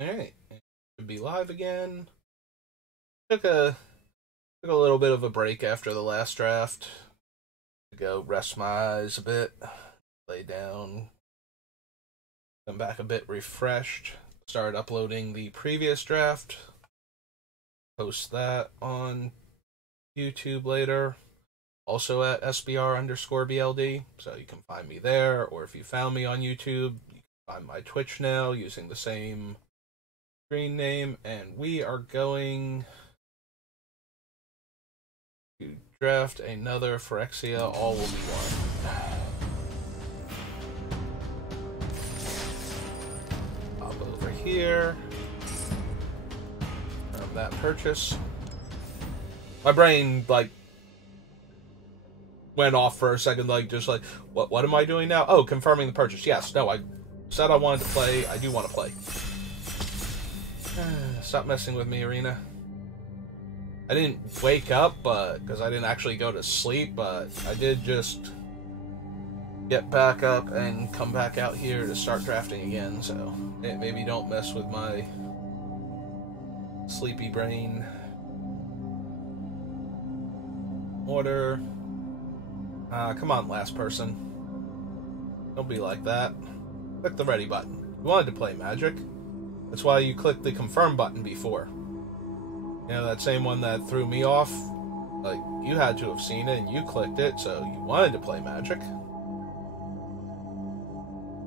Alright. Should be live again. Took a little bit of a break after the last draft. To go rest my eyes a bit. Lay down. Come back a bit refreshed. Started uploading the previous draft. Post that on YouTube later. Also at SBR_BLD. So you can find me there. Or if you found me on YouTube, you can find my Twitch now using the same screen name, and we are going to draft another Phyrexia. All will be one. Hop over here. From that purchase. My brain, went off for a second, what am I doing now? Oh, confirming the purchase. Yes, no, I said I wanted to play. I do want to play. Stop messing with me, Arena. I didn't wake up, because I didn't actually go to sleep, but I did just get back up and come back out here to start drafting again, so maybe don't mess with my sleepy brain. Order. Come on, last person. Don't be like that. Click the ready button. You wanted to play Magic. That's why you clicked the confirm button before. You know, that same one that threw me off? You had to have seen it and you clicked it, so you wanted to play Magic.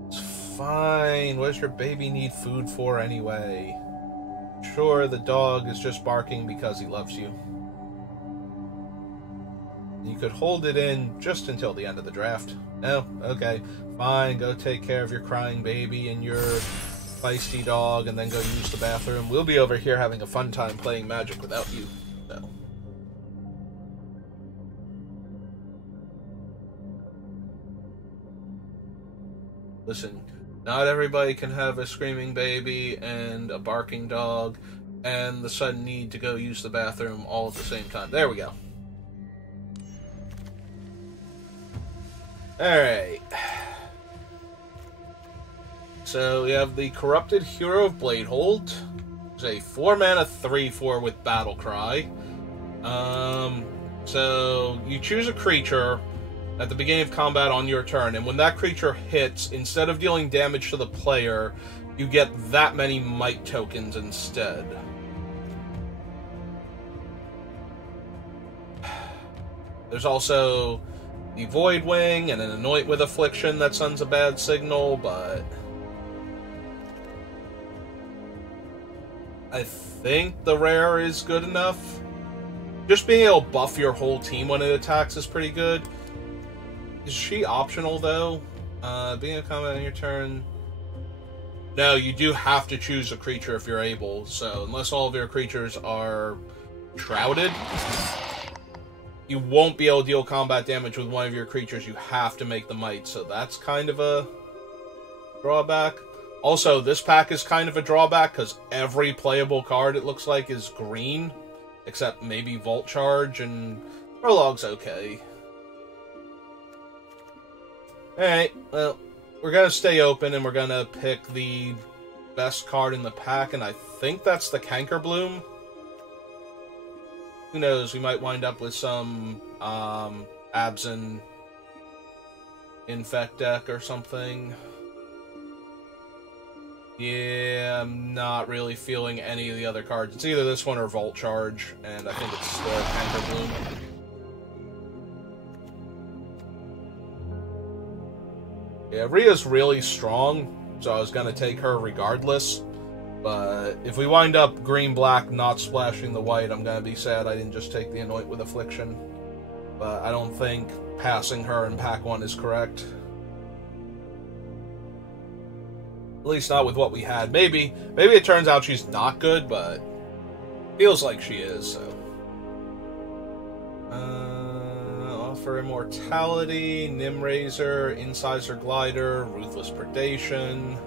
It's fine. What does your baby need food for anyway? Sure, the dog is just barking because he loves you. You could hold it in just until the end of the draft. No? Okay. Fine, go take care of your crying baby and your feisty dog, and then go use the bathroom. We'll be over here having a fun time playing Magic without you. So. Listen, not everybody can have a screaming baby and a barking dog and the sudden need to go use the bathroom all at the same time. There we go. Alright. So we have the Corrupted Hero of Bladehold. It's a 4-mana 3/4 with Battle Cry. So you choose a creature at the beginning of combat on your turn, and when that creature hits, instead of dealing damage to the player, you get that many might tokens instead. There's also the Void Wing and an Anoint with Affliction that sends a bad signal, but I think the rare is good enough. Just being able to buff your whole team when it attacks is pretty good. Is she optional, though? Being in combat on your turn. No, you do have to choose a creature if you're able. So, unless all of your creatures are shrouded, you won't be able to deal combat damage with one of your creatures. You have to make the might. So, that's kind of a drawback. Also, this pack is kind of a drawback because every playable card, it looks like, is green. Except maybe Volt Charge, and Prologue's okay. Alright, well, we're going to stay open and we're going to pick the best card in the pack, and I think that's the Cankerbloom. Who knows, we might wind up with some Abzan Infect deck or something. Yeah, I'm not really feeling any of the other cards. It's either this one or Volt Charge, and I think it's still Cankerbloom. Yeah, Rhea's really strong, so I was going to take her regardless. But if we wind up green-black not splashing the white, I'm going to be sad I didn't just take the Anoint with Affliction. But I don't think passing her in pack 1 is correct. At least not with what we had. Maybe it turns out she's not good, but feels like she is, so. Offer Immortality, Nimraiser, Incisor Glider, Ruthless Predation.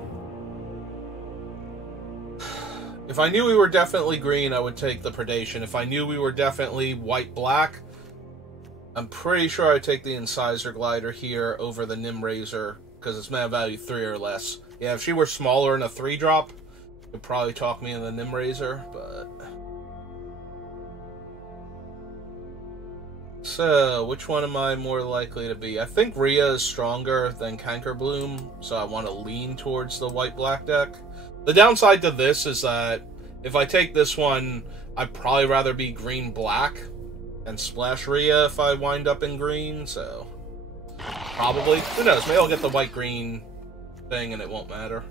If I knew we were definitely green, I would take the Predation. If I knew we were definitely white-black, I'm pretty sure I'd take the Incisor Glider here over the Nimraiser, because it's mana value 3 or less. Yeah, if she were smaller in a 3-drop, Could probably talk me in the Nimraiser, but... So, which one am I more likely to be? I think Rhea is stronger than Cankerbloom, so I want to lean towards the white-black deck. The downside to this is that if I take this one, I'd probably rather be green-black and splash Rhea if I wind up in green, so... Probably. Who knows? Maybe I'll get the white-green thing and it won't matter.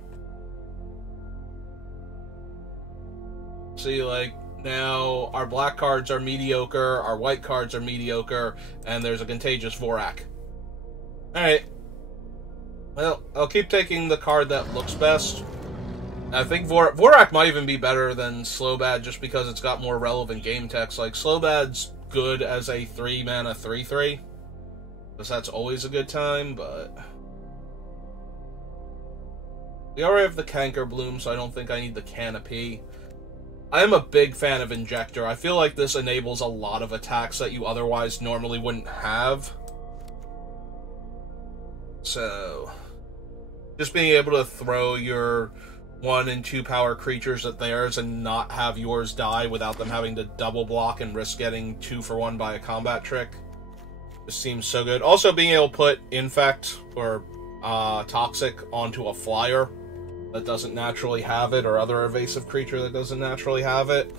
See, like, now our black cards are mediocre, our white cards are mediocre, and there's a Contagious Vorak. Alright. Well, I'll keep taking the card that looks best. I think Vorak might even be better than Slowbad just because it's got more relevant game text. Like, Slowbad's good as a 3-mana 3/3, because that's always a good time, but... We already have the Cankerbloom, so I don't think I need the Canopy. I am a big fan of Injector. I feel like this enables a lot of attacks that you otherwise normally wouldn't have. So, just being able to throw your 1 and 2 power creatures at theirs and not have yours die without them having to double block and risk getting 2 for 1 by a combat trick just seems so good. Also, being able to put Infect or Toxic onto a flyer that doesn't naturally have it, or other evasive creature that doesn't naturally have it.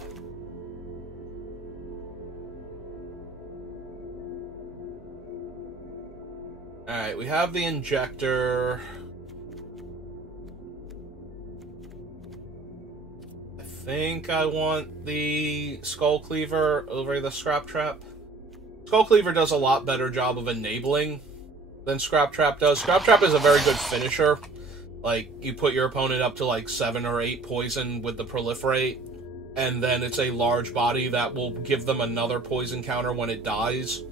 Alright, we have the Injector. I think I want the Skull Cleaver over the Scrap Trap. Skull Cleaver does a lot better job of enabling than Scrap Trap does. Scrap Trap is a very good finisher. Like, you put your opponent up to like 7 or 8 poison with the Proliferate, and then it's a large body that will give them another poison counter when it dies.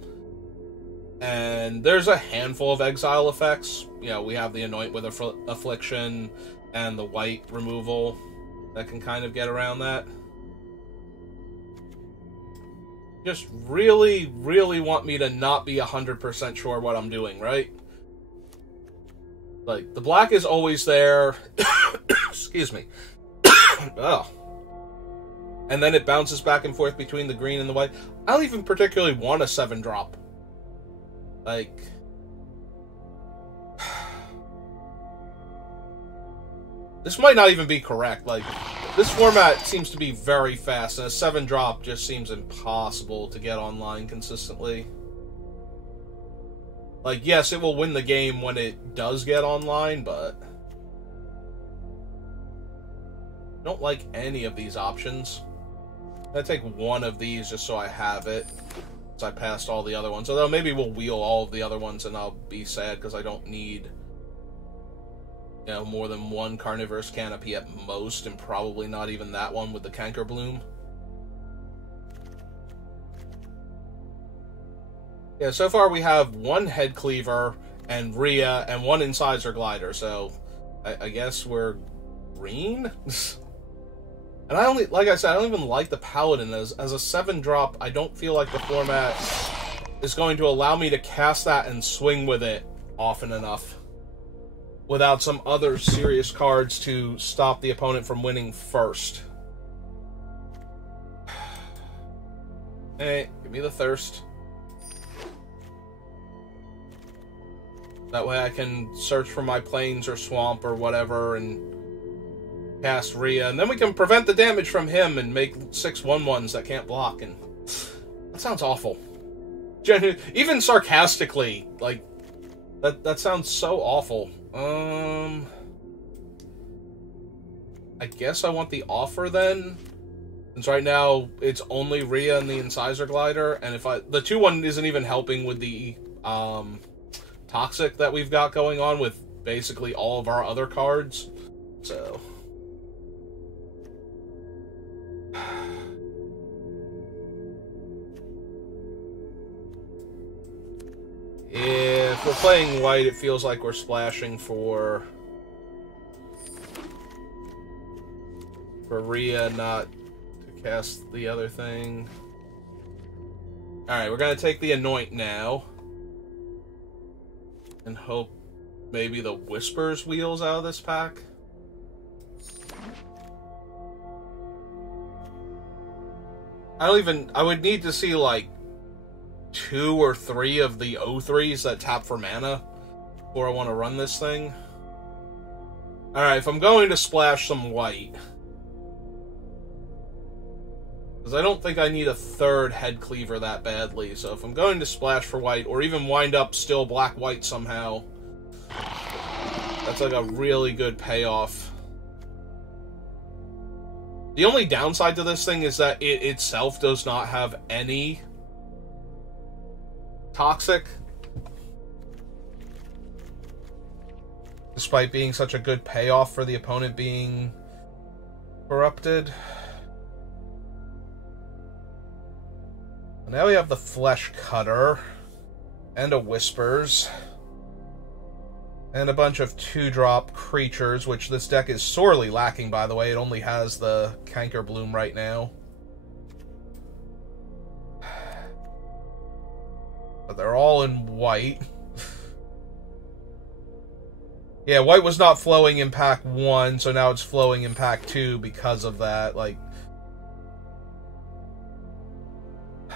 And there's a handful of exile effects. You know, we have the Anoint with Affliction and the white removal that can kind of get around that. Just really, really want me to not be 100% sure what I'm doing, right? Like, the black is always there. Excuse me. Oh. And then it bounces back and forth between the green and the white. I don't even particularly want a 7-drop. Like... This might not even be correct. Like, this format seems to be very fast, and a 7-drop just seems impossible to get online consistently. Like, yes, it will win the game when it does get online, but... I don't like any of these options. I'm gonna take one of these just so I have it, since I passed all the other ones. Although maybe we'll wheel all of the other ones and I'll be sad because I don't need, you know, more than one Carnivorous Canopy at most, and probably not even that one with the Cankerbloom. Yeah, so far we have one Head Cleaver and Rhea and one Incisor Glider, so I guess we're green? And I only, like I said, I don't even like the Paladin. As a 7-drop, I don't feel like the format is going to allow me to cast that and swing with it often enough without some other serious cards to stop the opponent from winning first. Hey, give me the Thirst. That way I can search for my Plains or Swamp or whatever and cast Rhea. And then we can prevent the damage from him and make 6 1/1s that can't block. And that sounds awful. Even sarcastically, like, that sounds so awful. I guess I want the Offer then. Since right now it's only Rhea and the Incisor Glider. And if the 2/1 isn't even helping with the, Toxic that we've got going on with basically all of our other cards. So... If we're playing white, it feels like we're splashing for Rhea, not to cast the other thing. Alright, we're gonna take the Anoint now. And hope maybe the Whispers wheels out of this pack. I would need to see like 2 or 3 of the O3s that tap for mana before I want to run this thing. Alright, if I'm going to splash some white, because I don't think I need a 3rd Head Cleaver that badly, so if I'm going to splash for white, or even wind up still black-white somehow, that's like a really good payoff. The only downside to this thing is that it itself does not have any toxic, despite being such a good payoff for the opponent being corrupted. Now we have the Flesh Cutter, and a Whispers, and a bunch of 2-drop creatures, which this deck is sorely lacking, by the way. It only has the Canker Bloom right now. But they're all in white. Yeah, white was not flowing in pack 1, so now it's flowing in pack 2 because of that. Like,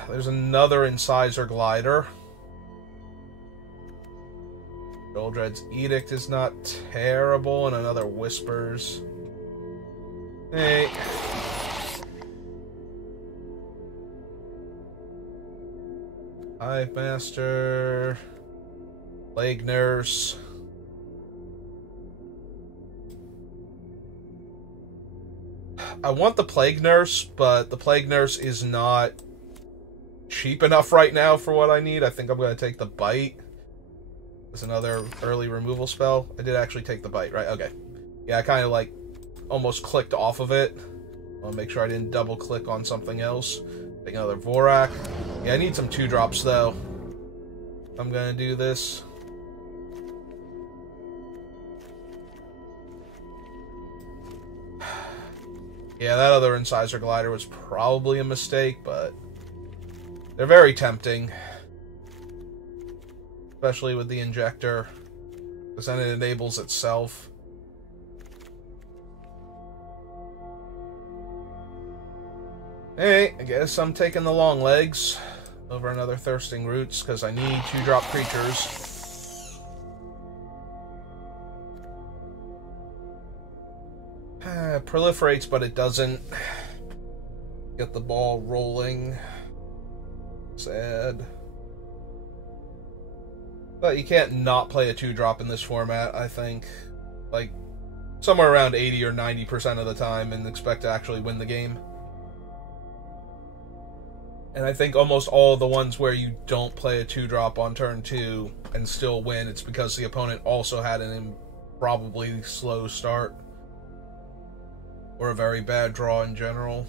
there's another Incisor Glider. Sheoldred's Edict is not terrible, and another Whispers. Hey. Hive Master. Plague Nurse. I want the Plague Nurse, but the Plague Nurse is not cheap enough right now for what I need. I think I'm going to take the Bite. There's another early removal spell. I did actually take the Bite, right? Okay. Yeah, I kind of like almost clicked off of it. I'll make sure I didn't double click on something else. Take another Vorak. Yeah, I need some 2-drops though. I'm going to do this. Yeah, that other Incisor Glider was probably a mistake, but they're very tempting. Especially with the Injector, because then it enables itself. Hey, I guess I'm taking the long legs over another Thirsting Roots, because I need 2-drop creatures. Proliferates, but it doesn't get the ball rolling. Sad. But you can't not play a 2-drop in this format, I think. Like, somewhere around 80 or 90% of the time, and expect to actually win the game. And I think almost all the ones where you don't play a 2-drop on turn 2 and still win, it's because the opponent also had an improbably slow start. Or a very bad draw in general.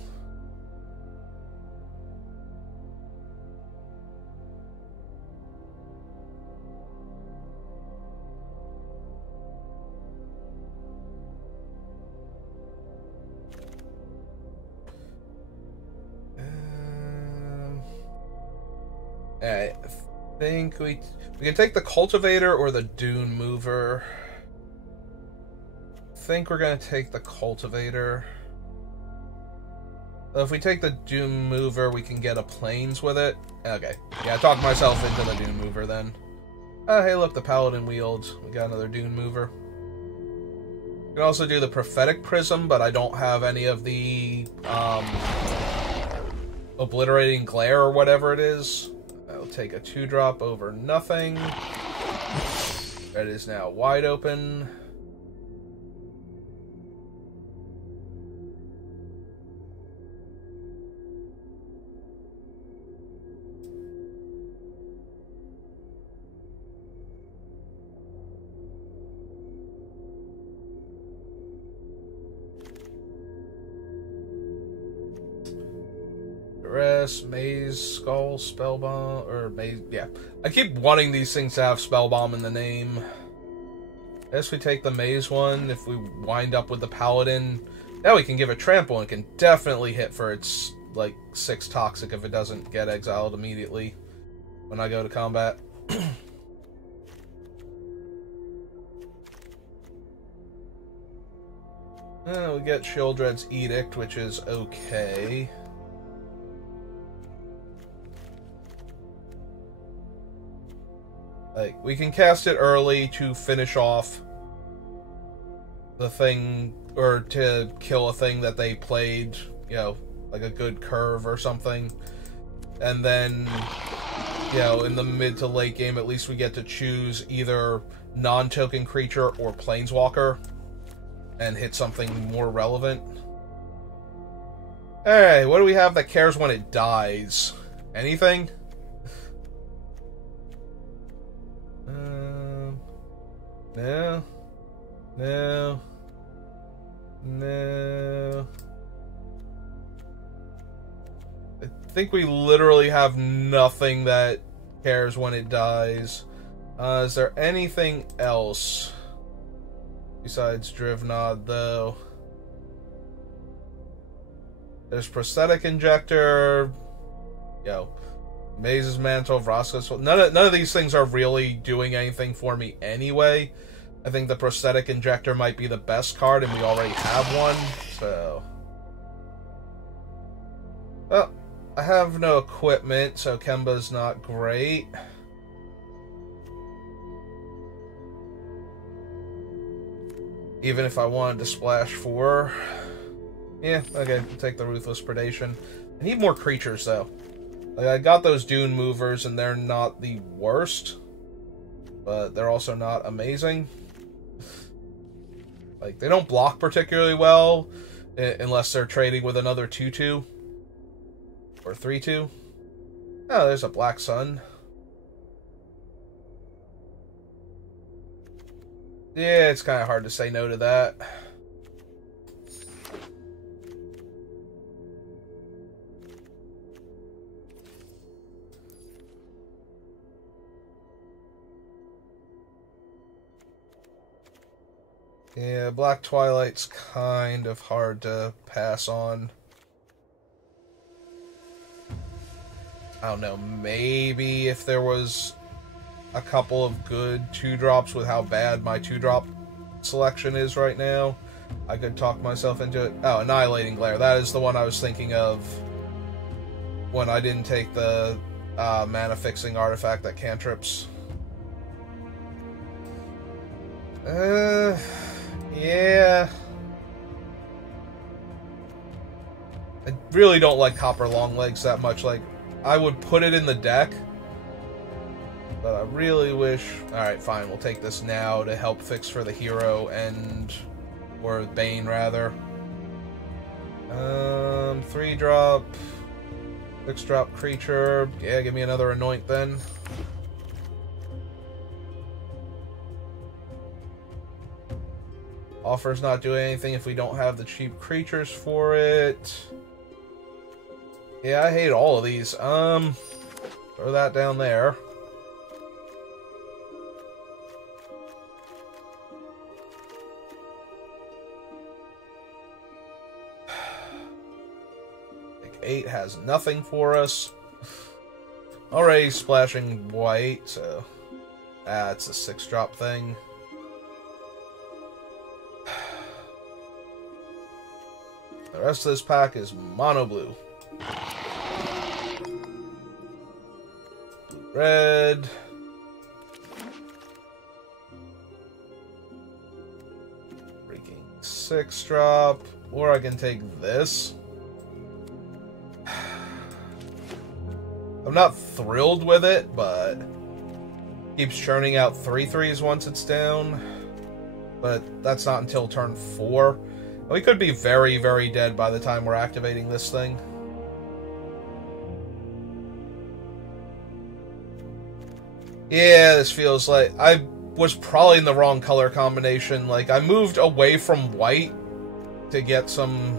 I think we can take the Cultivator or the Dune Mover. I think we're going to take the Cultivator. If we take the Dune Mover, we can get a Plains with it. Okay. Yeah, I talked myself into the Dune Mover then. Oh, hey, look, the Paladin Wield. We got another Dune Mover. We can also do the Prophetic Prism, but I don't have any of the Obliterating Glare or whatever it is. I'll take a 2-drop over nothing. Red is now wide open. Maze, Skull, Spellbomb, or Maze, yeah. I keep wanting these things to have Spellbomb in the name. I guess we take the Maze one. If we wind up with the Paladin, now we can give it Trample and can definitely hit for its, like, 6 Toxic if it doesn't get exiled immediately when I go to combat. We get Sheoldred's Edict, which is okay. Like, we can cast it early to finish off the thing, or to kill a thing that they played, you know, like a good curve or something. And then, you know, in the mid to late game, at least we get to choose either non-token creature or planeswalker and hit something more relevant. Alright, what do we have that cares when it dies? Anything? No. No. No. I think we literally have nothing that cares when it dies. Is there anything else besides Drivnod, though? There's Prosthetic Injector, Maze's Mantle, Vraska's... None of these things are really doing anything for me anyway. I think the Prosthetic Injector might be the best card, and we already have one, so... Well, I have no equipment, so Kemba's not great. Even if I wanted to splash 4. Yeah, okay, I'll take the Ruthless Predation. I need more creatures, though. Like, I got those Dune Movers, and they're not the worst. But they're also not amazing. Like, they don't block particularly well, unless they're trading with another 2/2. Or 3/2. Oh, there's a Black Sun. Yeah, it's kind of hard to say no to that. Yeah, Black Twilight's kind of hard to pass on. I don't know, maybe if there was a couple of good 2-drops with how bad my 2-drop selection is right now, I could talk myself into it. Oh, Annihilating Glare. That is the one I was thinking of when I didn't take the mana-fixing artifact that cantrips. Yeah. I really don't like Copper Longlegs that much. Like, I would put it in the deck, but I really wish... Alright, fine, we'll take this now to help fix for the hero and... or Bane, rather. 3-drop... 6-drop creature. Yeah, give me another Anoint then. Offer's not doing anything if we don't have the cheap creatures for it. Yeah, I hate all of these. Throw that down there. Like 8 has nothing for us. Already splashing white, so... it's a 6-drop thing. The rest of this pack is mono blue. Red. Freaking 6-drop. Or I can take this. I'm not thrilled with it, but keeps churning out 3/3s once it's down. But that's not until turn 4. We could be very, very dead by the time we're activating this thing. Yeah, this feels like... I was probably in the wrong color combination. Like, I moved away from white to get some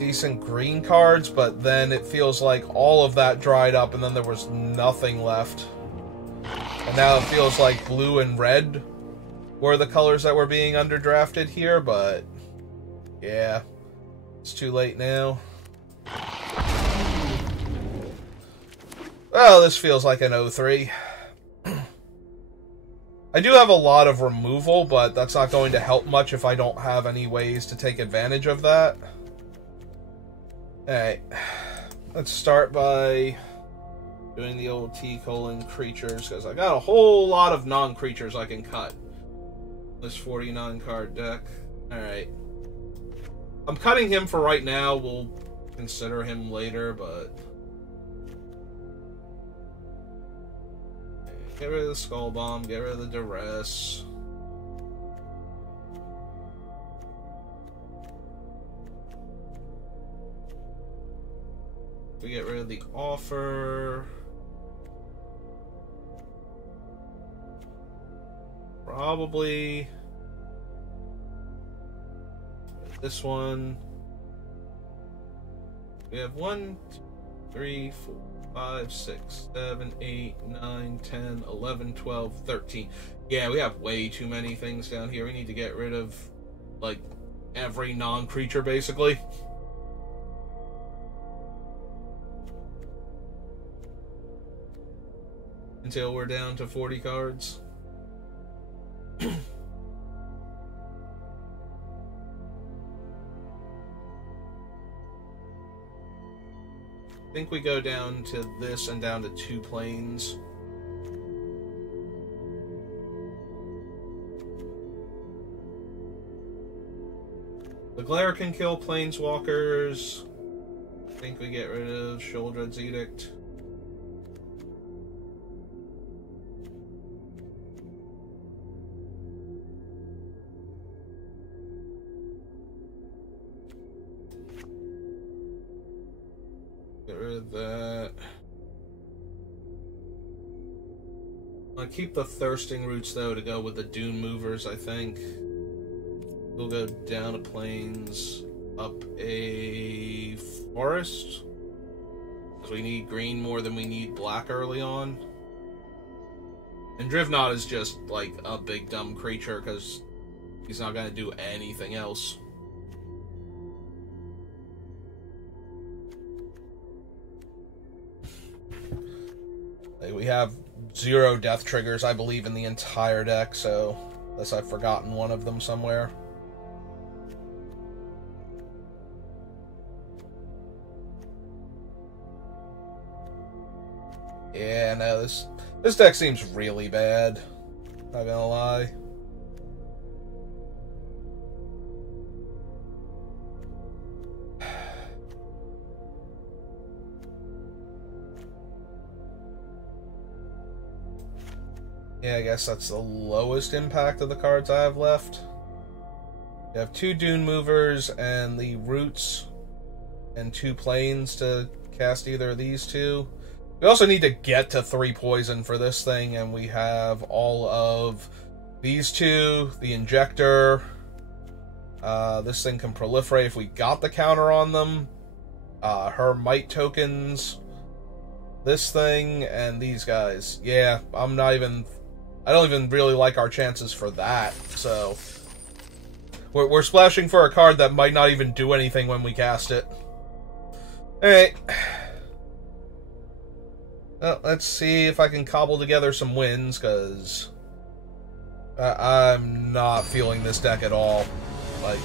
decent green cards, but then it feels like all of that dried up and then there was nothing left. And now it feels like blue and red were the colors that were being underdrafted here, but yeah, it's too late now. Well, this feels like an 0-3. I do have a lot of removal, but that's not going to help much if I don't have any ways to take advantage of that. Alright, let's start by Doing the old T-colon creatures, because I got a whole lot of non-creatures I can cut. This 49 card deck. Alright. I'm cutting him for right now. We'll consider him later, but... Get rid of the Skull Bomb, get rid of the Duress. We get rid of the Offer. Probably this one. We have 1, 2, 3, 4, 5, 6, 7, 8, 9, 10, 11, 12, 13. Yeah, we have way too many things down here. We need to get rid of, like, every non-creature, basically. Until we're down to 40 cards. I think we go down to this and down to 2 planes. The Glare can kill planeswalkers. I think we get rid of Sheoldred's Edict. Get rid of that. I'll keep the Thirsting Roots, though, to go with the Dune Movers, I think. We'll go down to plains, up a forest. Because we need green more than we need black early on. And Drivnod is just, like, a big dumb creature, because he's not going to do anything else. We have 0 death triggers, I believe, in the entire deck, so unless I've forgotten one of them somewhere. Yeah, no, this deck seems really bad. Not gonna lie. Yeah, I guess that's the lowest impact of the cards I have left. You have 2 Dune Movers and the Roots and 2 Plains to cast either of these 2. We also need to get to 3 poison for this thing, and we have all of these 2, the Injector. This thing can proliferate if we got the counter on them. Her Might tokens. This thing and these guys. Yeah, I don't even really like our chances for that, so... We're splashing for a card that might not even do anything when we cast it. Alright. Well, let's see if I can cobble together some wins, because... I'm not feeling this deck at all. Like...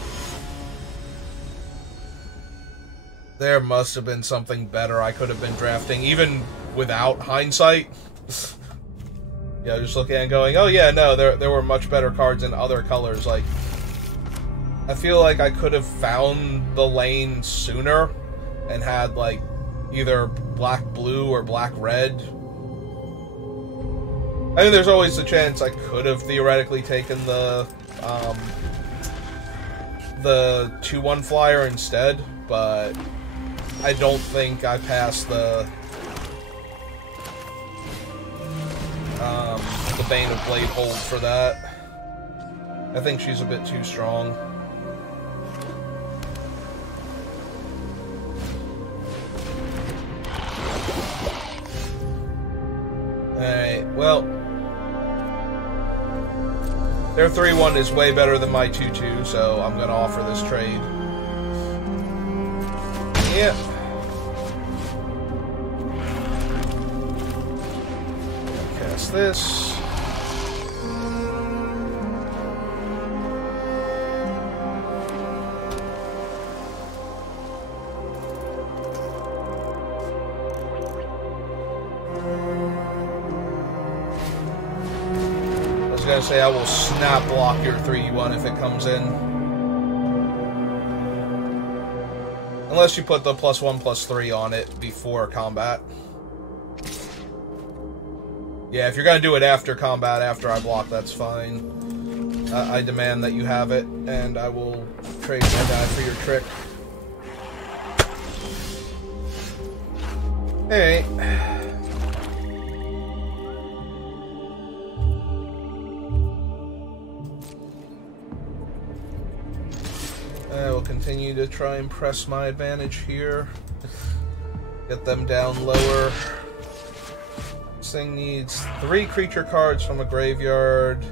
There must have been something better I could have been drafting, even without hindsight. Yeah, just looking and going, oh yeah, no, there were much better cards in other colors. Like, I feel like I could have found the lane sooner and had, like, either black-blue or black-red. I mean, there's always the chance I could have theoretically taken the 2/1 flyer instead, but I don't think I passed the Bane of Bladehold for that. I think she's a bit too strong. Alright, well... Their 3/1 is way better than my 2/2, so I'm gonna offer this trade. Yep. Cast this. gonna say I will snap block your 3-1 if it comes in. Unless you put the +1/+3 on it before combat. Yeah, if you're gonna do it after combat, after I block, that's fine. I demand that you have it, and I will trade my die for your trick. Alright. I will continue to try and press my advantage here. Get them down lower. This thing needs 3 creature cards from a graveyard.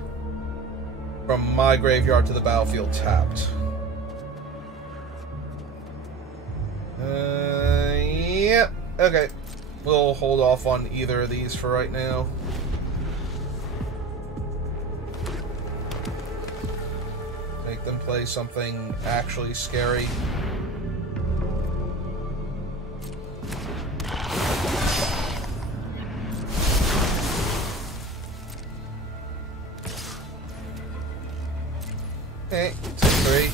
From my graveyard to the battlefield tapped. Yep. Okay. We'll hold off on either of these for right now. Make them play something actually scary. Okay, 2-3.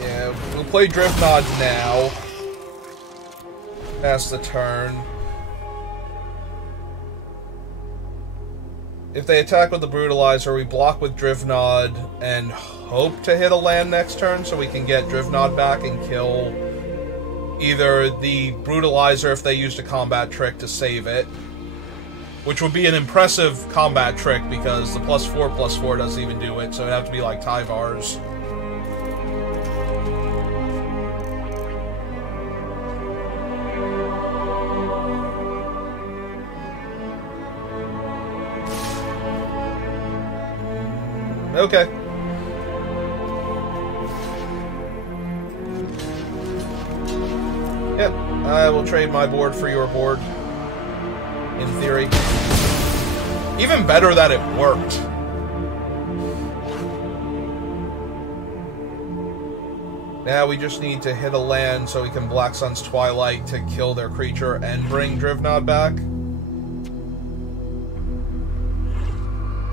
Yeah, we'll play Drifnod now. Pass the turn. If they attack with the Brutalizer, we block with Drifnod and hope to hit a land next turn so we can get Drifnod back and kill either the Brutalizer if they used a combat trick to save it, which would be an impressive combat trick because the +4/+4 doesn't even do it, so it'd have to be like Tyvar's. Okay. Yep, I will trade my board for your board. In theory. Even better that it worked. Now we just need to hit a land so we can Black Sun's Twilight to kill their creature and bring Drifnod back.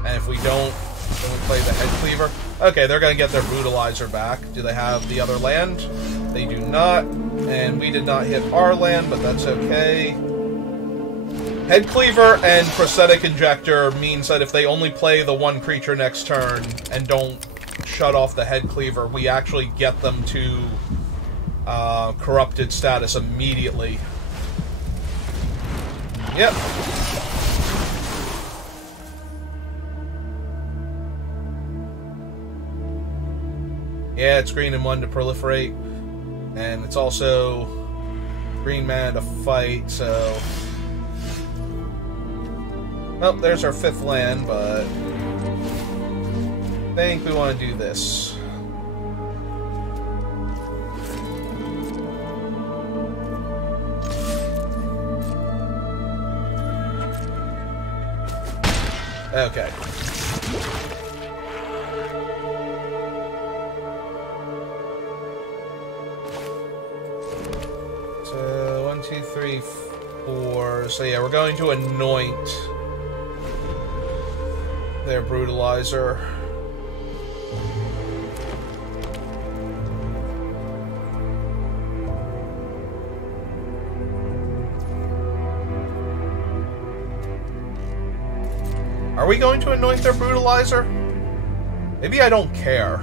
And if we don't, then we play the Head Cleaver. Okay, they're going to get their Brutalizer back. Do they have the other land? They do not. And we did not hit our land, but that's okay. Head Cleaver and Prosthetic Injector means that if they only play the one creature next turn and don't shut off the Head Cleaver, we actually get them to corrupted status immediately. Yep. Yeah, it's green and 1 to proliferate. And it's also green mana to fight, so... Well, there's our 5th land, but... I think we want to do this. Okay. So, 1, 2, 3, 4. So yeah, we're going to anoint their Brutalizer. Are we going to anoint their Brutalizer? Maybe I don't care.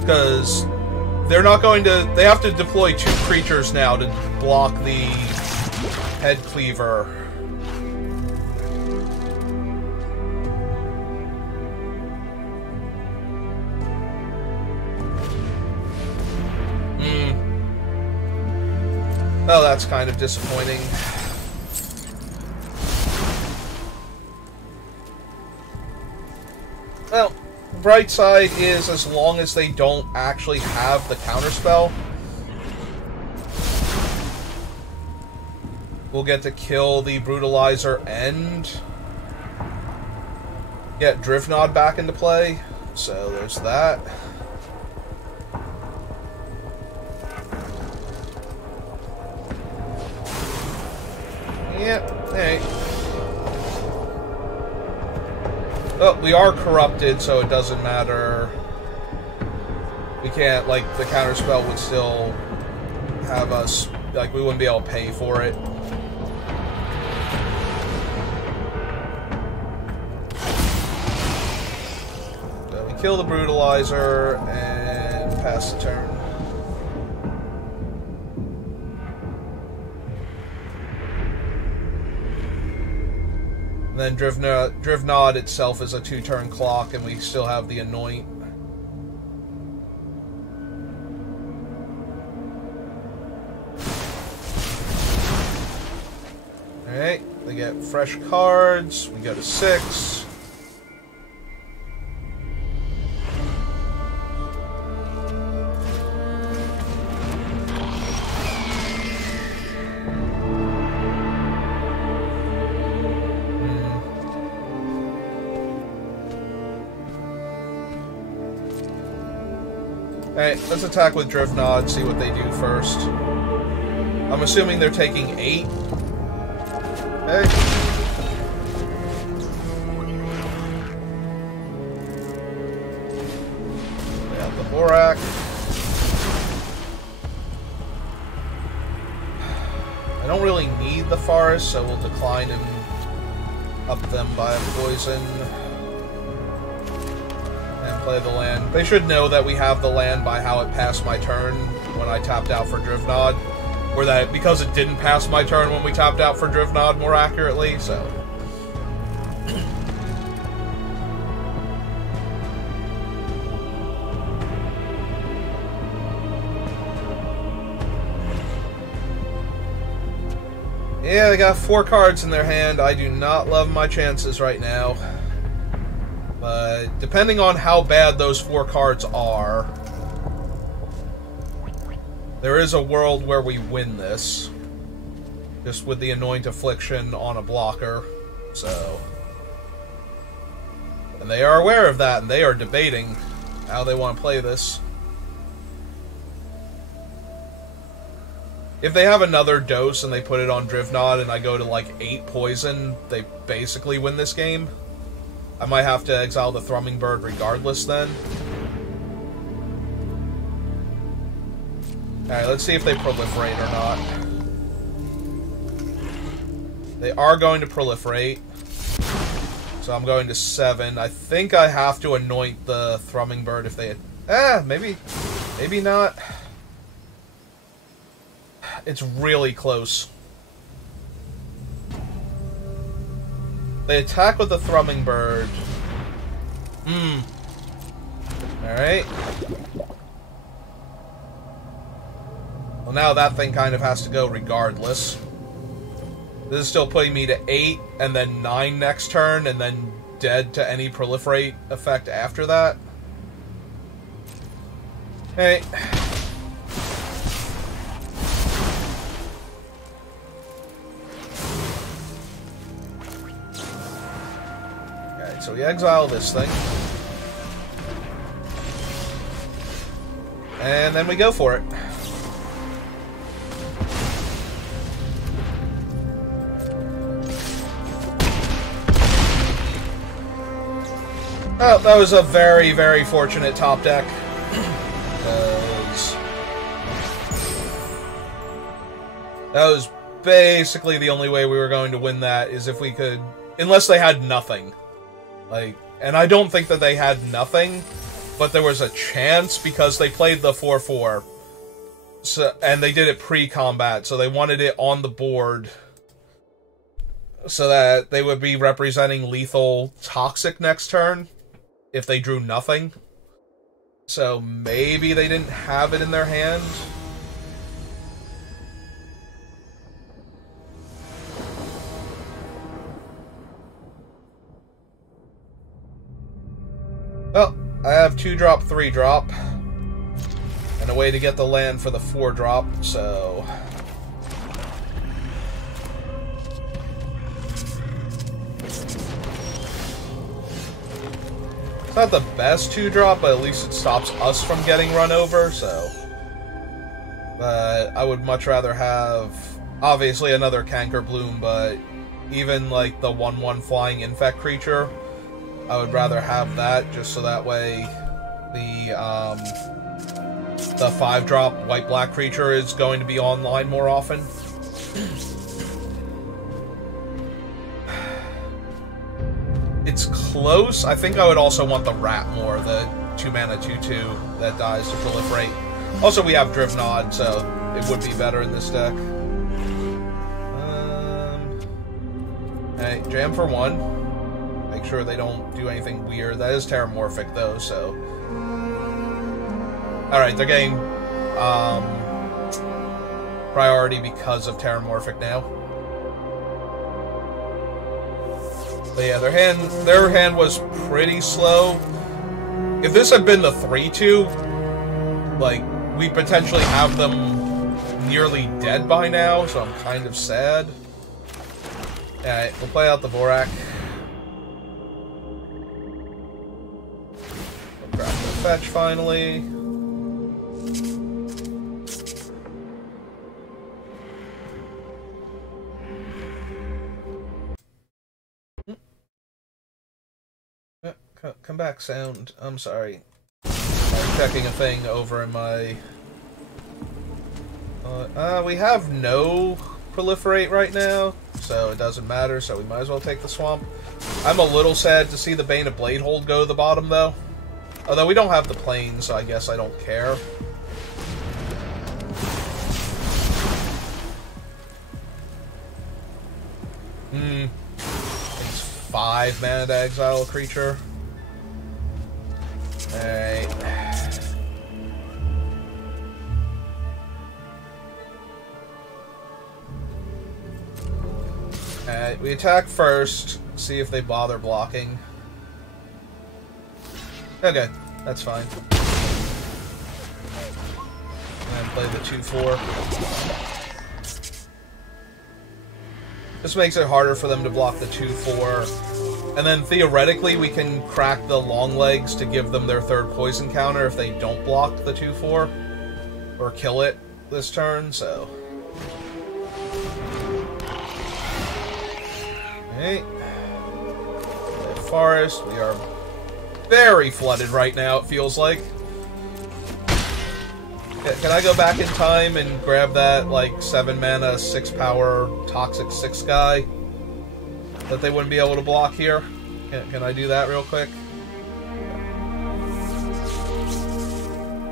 Because they're not going to... They have to deploy 2 creatures now to block the Head Cleaver. Oh, that's kind of disappointing. Well, bright side is as long as they don't actually have the counterspell, we'll get to kill the Brutalizer and get Drifnod back into play. So there's that. Yep, hey. Oh, we are corrupted, so it doesn't matter. We can't, like, the counterspell would still have us, like, we wouldn't be able to pay for it. So we kill the Brutalizer and pass the turn. And then Drivnod itself is a 2-turn clock, and we still have the Anoint. Alright, they get fresh cards. We go to 6. Alright, let's attack with Drivnod, see what they do first. I'm assuming they're taking 8. Okay. Lay out the Borak. I don't really need the Forest, so we'll decline and up them by a poison. Play the land. They should know that we have the land by how it passed my turn when I tapped out for Drivnod. Or that because it didn't pass my turn when we tapped out for Drivnod more accurately, so. Yeah, they got 4 cards in their hand. I do not love my chances right now. But depending on how bad those 4 cards are, there is a world where we win this. Just with the Anoint Affliction on a blocker. So. And they are aware of that, and they are debating how they want to play this. If they have another dose and they put it on Drivnod and I go to like 8 poison, they basically win this game. I might have to exile the Thrumming Bird regardless then. Alright, let's see if they proliferate or not. They are going to proliferate. So I'm going to 7. I think I have to anoint the Thrumming Bird if they... maybe not. It's really close. They attack with the Thrumming Bird. Alright. Well, now that thing kind of has to go regardless. This is still putting me to 8, and then 9 next turn, and then dead to any proliferate effect after that. Hey. So we exile this thing. And then we go for it. Oh, that was a very, very fortunate top deck. That was basically the only way we were going to win that, is if we could... Unless they had nothing. Like, and I don't think that they had nothing, but there was a chance because they played the 4/4. So, and they did it pre-combat, so they wanted it on the board so that they would be representing lethal toxic next turn if they drew nothing. So maybe they didn't have it in their hand. Well, I have 2-drop, 3-drop, and a way to get the land for the 4-drop, so... not the best 2-drop, but at least it stops us from getting run over, so... But I would much rather have, obviously, another Canker Bloom, but even, like, the 1/1 flying infect creature, I would rather have that, just so that way the 5-drop white-black creature is going to be online more often. It's close. I think I would also want the rat more, the 2-mana 2/2 that dies to proliferate. Also, we have Drivnod, so it would be better in this deck. Hey, jam for 1. Make sure they don't do anything weird. That is Terramorphic, though, so... Alright, they're getting priority because of Terramorphic now. But yeah, their hand was pretty slow. If this had been the 3/2, like, we potentially have them nearly dead by now, so I'm kind of sad. Alright, we'll play out the Vorak. We'll grab the fetch finally. Come back, sound. I'm sorry. I'm checking a thing over in my... we have no proliferate right now, so it doesn't matter, so we might as well take the swamp. I'm a little sad to see the Bane of Bladehold go to the bottom, though. Although we don't have the plains, so I guess I don't care. It's 5 mana to exile a creature. Alright. Alright, we attack first, see if they bother blocking. Okay, that's fine. And play the 2/4. This makes it harder for them to block the 2/4. And then theoretically we can crack the long legs to give them their 3rd poison counter if they don't block the 2/4. Or kill it this turn, so... Okay. Forest, we are very flooded right now, it feels like. Can I go back in time and grab that, like, 7 mana, 6 power, toxic 6 guy that they wouldn't be able to block here? Can I do that real quick?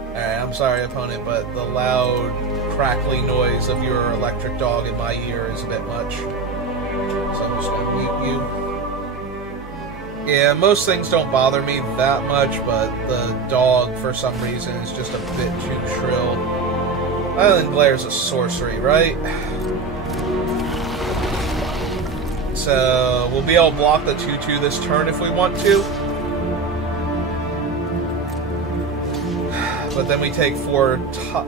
Alright, I'm sorry, opponent, but the loud, crackly noise of your electric dog in my ear is a bit much. So I'm just gonna mute you. Yeah, most things don't bother me that much, but the dog, for some reason, is just a bit too shrill. Island Glare's a sorcery, right? So, we'll be able to block the 2/2 this turn if we want to. But then we take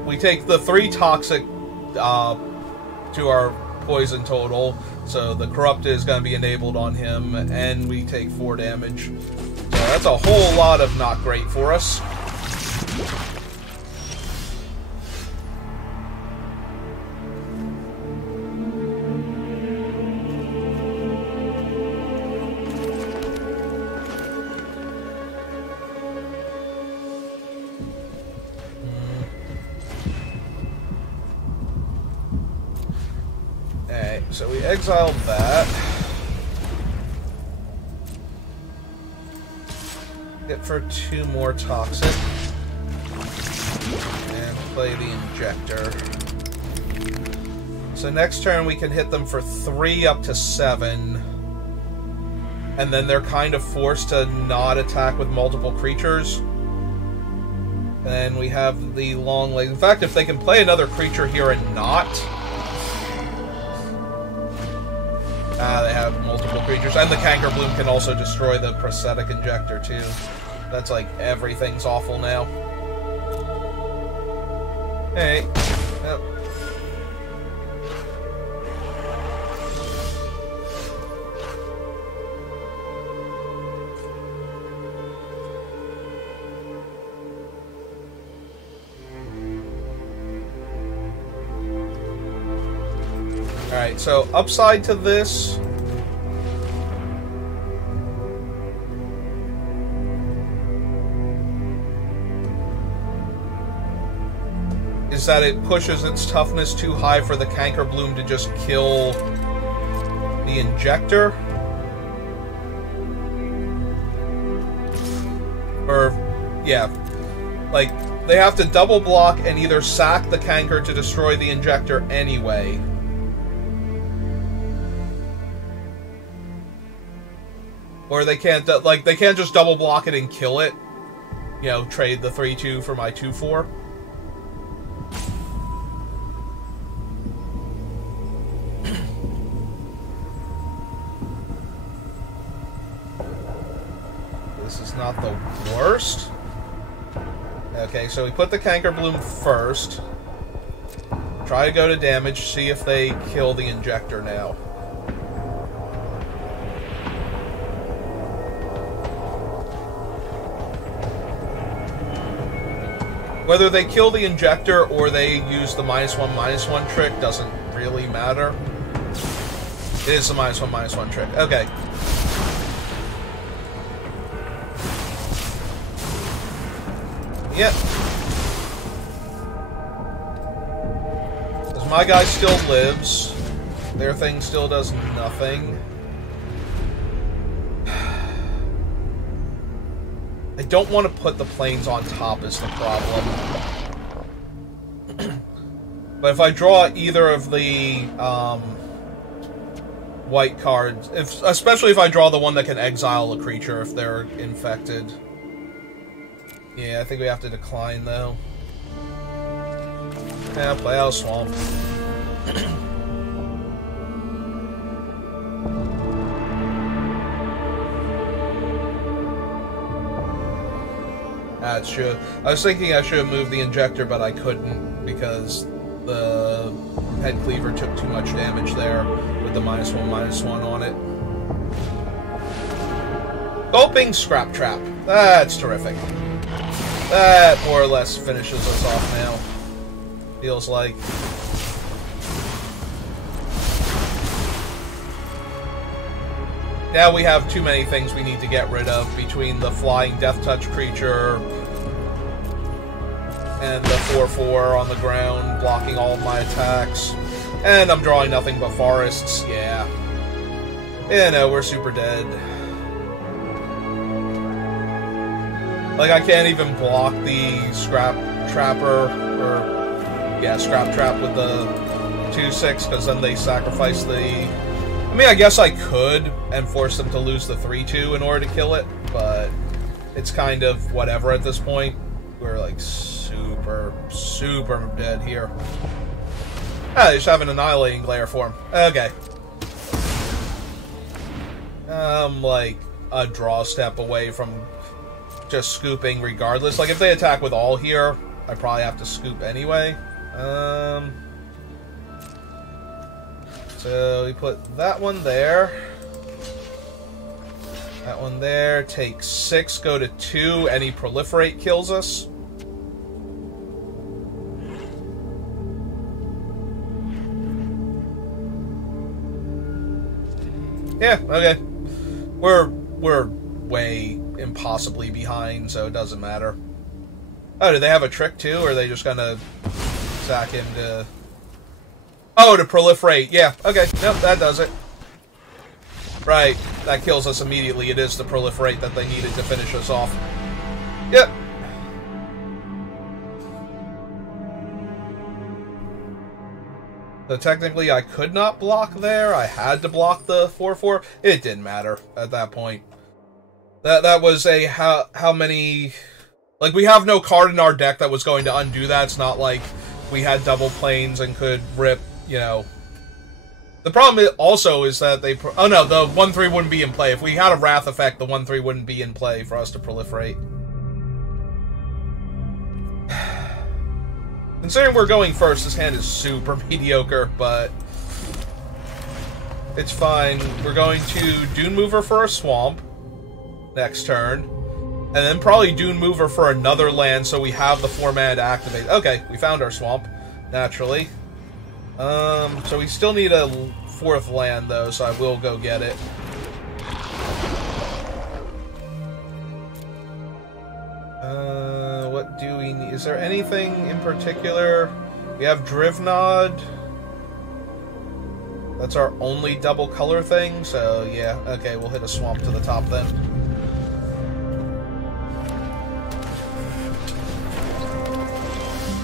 we take the 3 toxic to our poison total. So the Corrupt is going to be enabled on him, and we take 4 damage. So that's a whole lot of not great for us. Alright, so we exiled that. Hit for 2 more toxic. And play the Injector. So next turn we can hit them for 3 up to 7. And then they're kind of forced to not attack with multiple creatures. And we have the long legs. In fact, if they can play another creature here and not... they have multiple creatures. And the Canker Bloom can also destroy the Prosthetic Injector, too. That's like, everything's awful now. Hey. Yep. Alright, so upside to this... is that it pushes its toughness too high for the Canker Bloom to just kill the Injector. Or, yeah. Like, they have to double block and either sack the Canker to destroy the Injector anyway. Or they can't, like, they can't just double block it and kill it. You know, trade the 3-2 for my 2-4. This is not the worst. Okay, so we put the Canker Bloom first. Try to go to damage, see if they kill the Injector now. Whether they kill the Injector or they use the -1/-1 trick doesn't really matter. It is the -1/-1 trick. Okay. Yep. Because my guy still lives. Their thing still does nothing. I don't want to put the planes on top is the problem. But if I draw either of the white cards, especially if I draw the one that can exile a creature if they're infected. Yeah, I think we have to decline, though. Yeah, play out Swamp. That's true. I was thinking I should have moved the Injector, but I couldn't because the Head Cleaver took too much damage there with the -1/-1 on it. Gulping Scrap Trap. That's terrific. That more or less finishes us off now. Feels like. Now we have too many things we need to get rid of between the flying Death Touch creature and the 4/4 on the ground blocking all of my attacks. And I'm drawing nothing but forests. Yeah. Yeah, no, we're super dead. Like, I can't even block the Scrap Trapper, or, yeah, Scrap Trap with the 2/6, because then they sacrifice the... I mean, I guess I could, and force them to lose the 3/2 in order to kill it, but it's kind of whatever at this point. We're, like, super, super dead here. Ah, they just have an Annihilating Glare for him. Okay. I'm, like, a draw step away from just scooping regardless. Like, if they attack with all here, I probably have to scoop anyway. So we put that one there. That one there. Take 6, go to 2. Any Proliferate kills us. Yeah, okay. We're way impossibly behind, so it doesn't matter. Oh, do they have a trick too, or are they just gonna sack him to... Oh, to Proliferate. Yeah, okay. Nope, that does it. Right, that kills us immediately. It is the Proliferate that they needed to finish us off. Yep. So technically I could not block there. I had to block the 4/4. It didn't matter at that point. That was a how many... Like, we have no card in our deck that was going to undo that. It's not like we had double planes and could rip, you know... The problem also is that they... Oh no, the 1/3 wouldn't be in play. If we had a Wrath effect, the 1/3 wouldn't be in play for us to Proliferate. Considering we're going first, this hand is super mediocre, but... It's fine. We're going to Dune Mover for a Swamp next turn. And then probably Dune Mover for another land, so we have the 4 mana to activate. Okay, we found our Swamp, naturally. So we still need a 4th land, though, so I will go get it. What do we need? Is there anything in particular? We have Drivnod. That's our only double color thing, so yeah. Okay, we'll hit a swamp to the top then.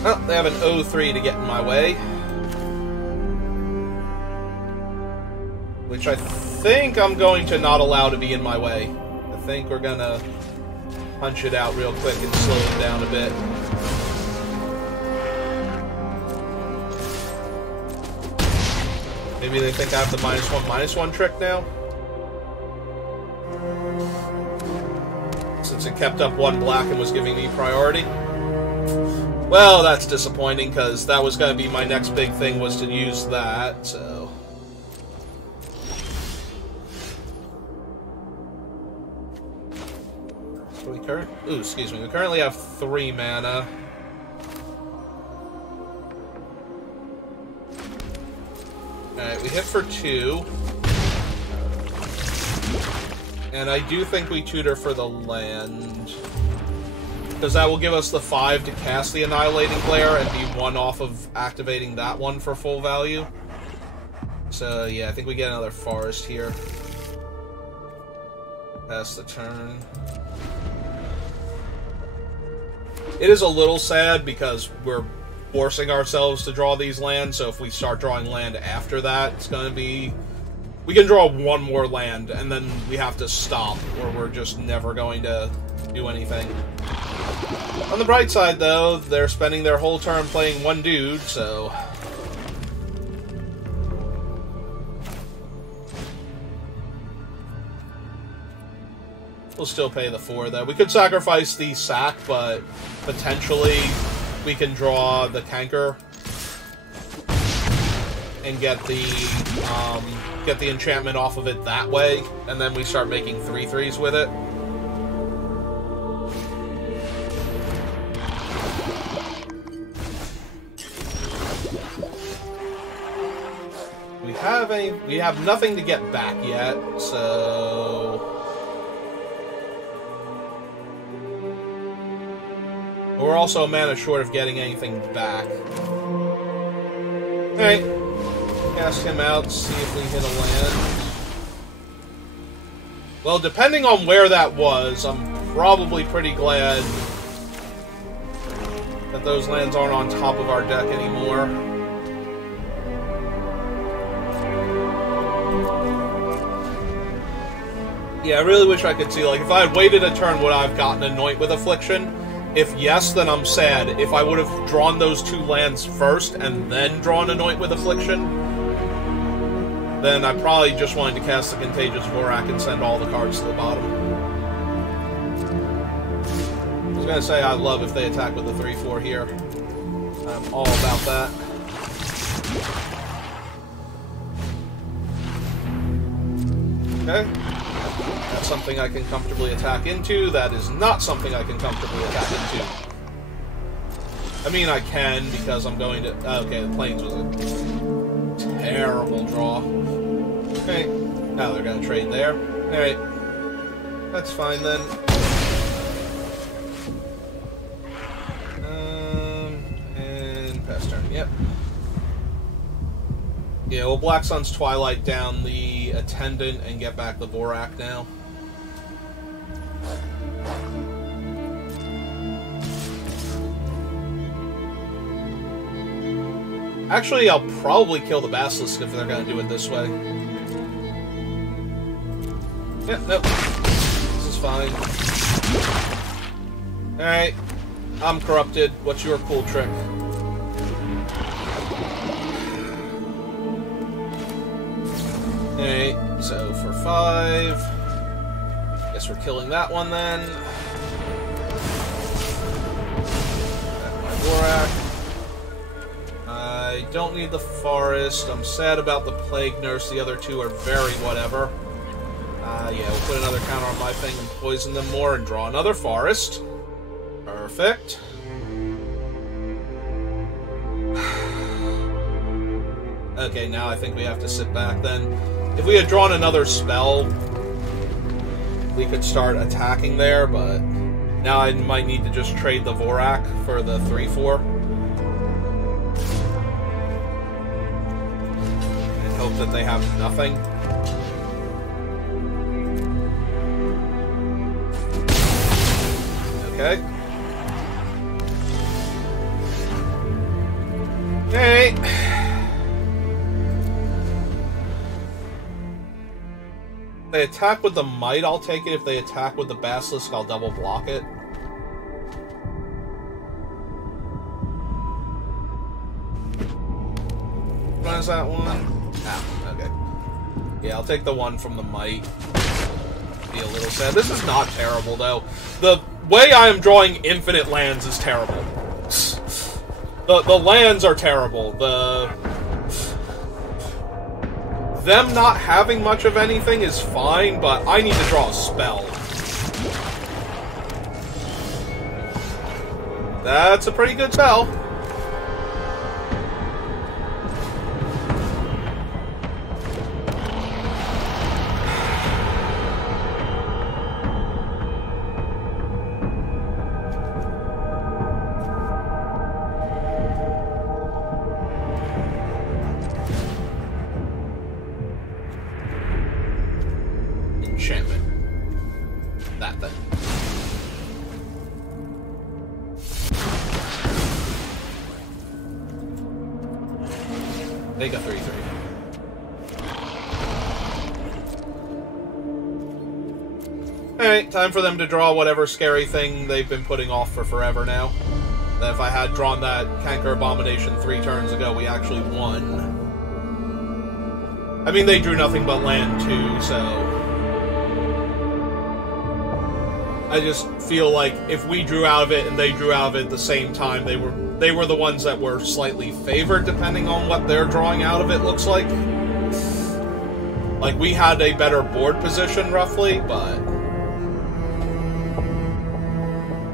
Oh, they have an 0-3 to get in my way. Which I think I'm going to not allow to be in my way. I think we're gonna punch it out real quick and slow it down a bit. Maybe they think I have the -1/-1 trick now? Since it kept up 1 black and was giving me priority. Well, that's disappointing, because that was going to be my next big thing, was to use that, so... Ooh, excuse me. We currently have 3 mana. Alright, we hit for 2. And I do think we tutor for the land. Because that will give us the 5 to cast the Annihilating Glare and be 1 off of activating that one for full value. So, yeah, I think we get another forest here. Pass the turn. It is a little sad because we're forcing ourselves to draw these lands, so if we start drawing land after that, it's going to be... We can draw 1 more land, and then we have to stop, or we're just never going to do anything. On the bright side, though, they're spending their whole turn playing 1 dude, so... We'll still pay the 4, though. We could sacrifice the sack, but potentially we can draw the Canker and get the enchantment off of it that way, and then we start making 3/3s with it. We have nothing to get back yet, so... We're also a mana short of getting anything back. Alright. Cast him out, see if we hit a land. Well, depending on where that was, I'm probably pretty glad that those lands aren't on top of our deck anymore. Yeah, I really wish I could see, like, if I had waited a turn, would I have gotten Anoint with Affliction? If yes, then I'm sad. If I would have drawn those 2 lands first and then drawn Anoint with Affliction, then I probably just wanted to cast the Contagious Vorak and send all the cards to the bottom. I was gonna say I love if they attack with the 3/4 here. I'm all about that. Okay. That's something I can comfortably attack into. That is not something I can comfortably attack into. I mean, I can, because I'm going to... Okay, the Plains was a terrible draw. Okay, now they're going to trade there. Alright. That's fine, then. And pass turn, yep. Yeah, well, Black Sun's Twilight down the Attendant and get back the Vorak now. Actually, I'll probably kill the Basilisk if they're going to do it this way. Yep, nope. This is fine. Alright. I'm corrupted. What's your cool trick? Alright, so for 5... Guess we're killing that one then. Back my Vorak. I don't need the Forest. I'm sad about the Plague Nurse. The other 2 are very whatever. Yeah, we'll put another counter on my thing and poison them more and draw another Forest. Perfect. Okay, now I think we have to sit back then. If we had drawn another spell, we could start attacking there, but now I might need to just trade the Vorak for the 3/4. And hope that they have nothing. Okay. Hey. If they attack with the Might, I'll take it. If they attack with the Basilisk, I'll double block it. What is that one? Ah, okay. Yeah, I'll take the one from the Might. Be a little sad. This is not terrible, though. The way I am drawing infinite lands is terrible. The lands are terrible. Them not having much of anything is fine, but I need to draw a spell. That's a pretty good spell. Enchantment. That thing. Make a 3/3. Alright, time for them to draw whatever scary thing they've been putting off for forever now. That if I had drawn that Canker Abomination 3 turns ago, we actually won. I mean, they drew nothing but land too, so I just feel like if we drew out of it and they drew out of it at the same time, they were the ones that were slightly favored depending on what their drawing out of it looks like. Like, we had a better board position, roughly, but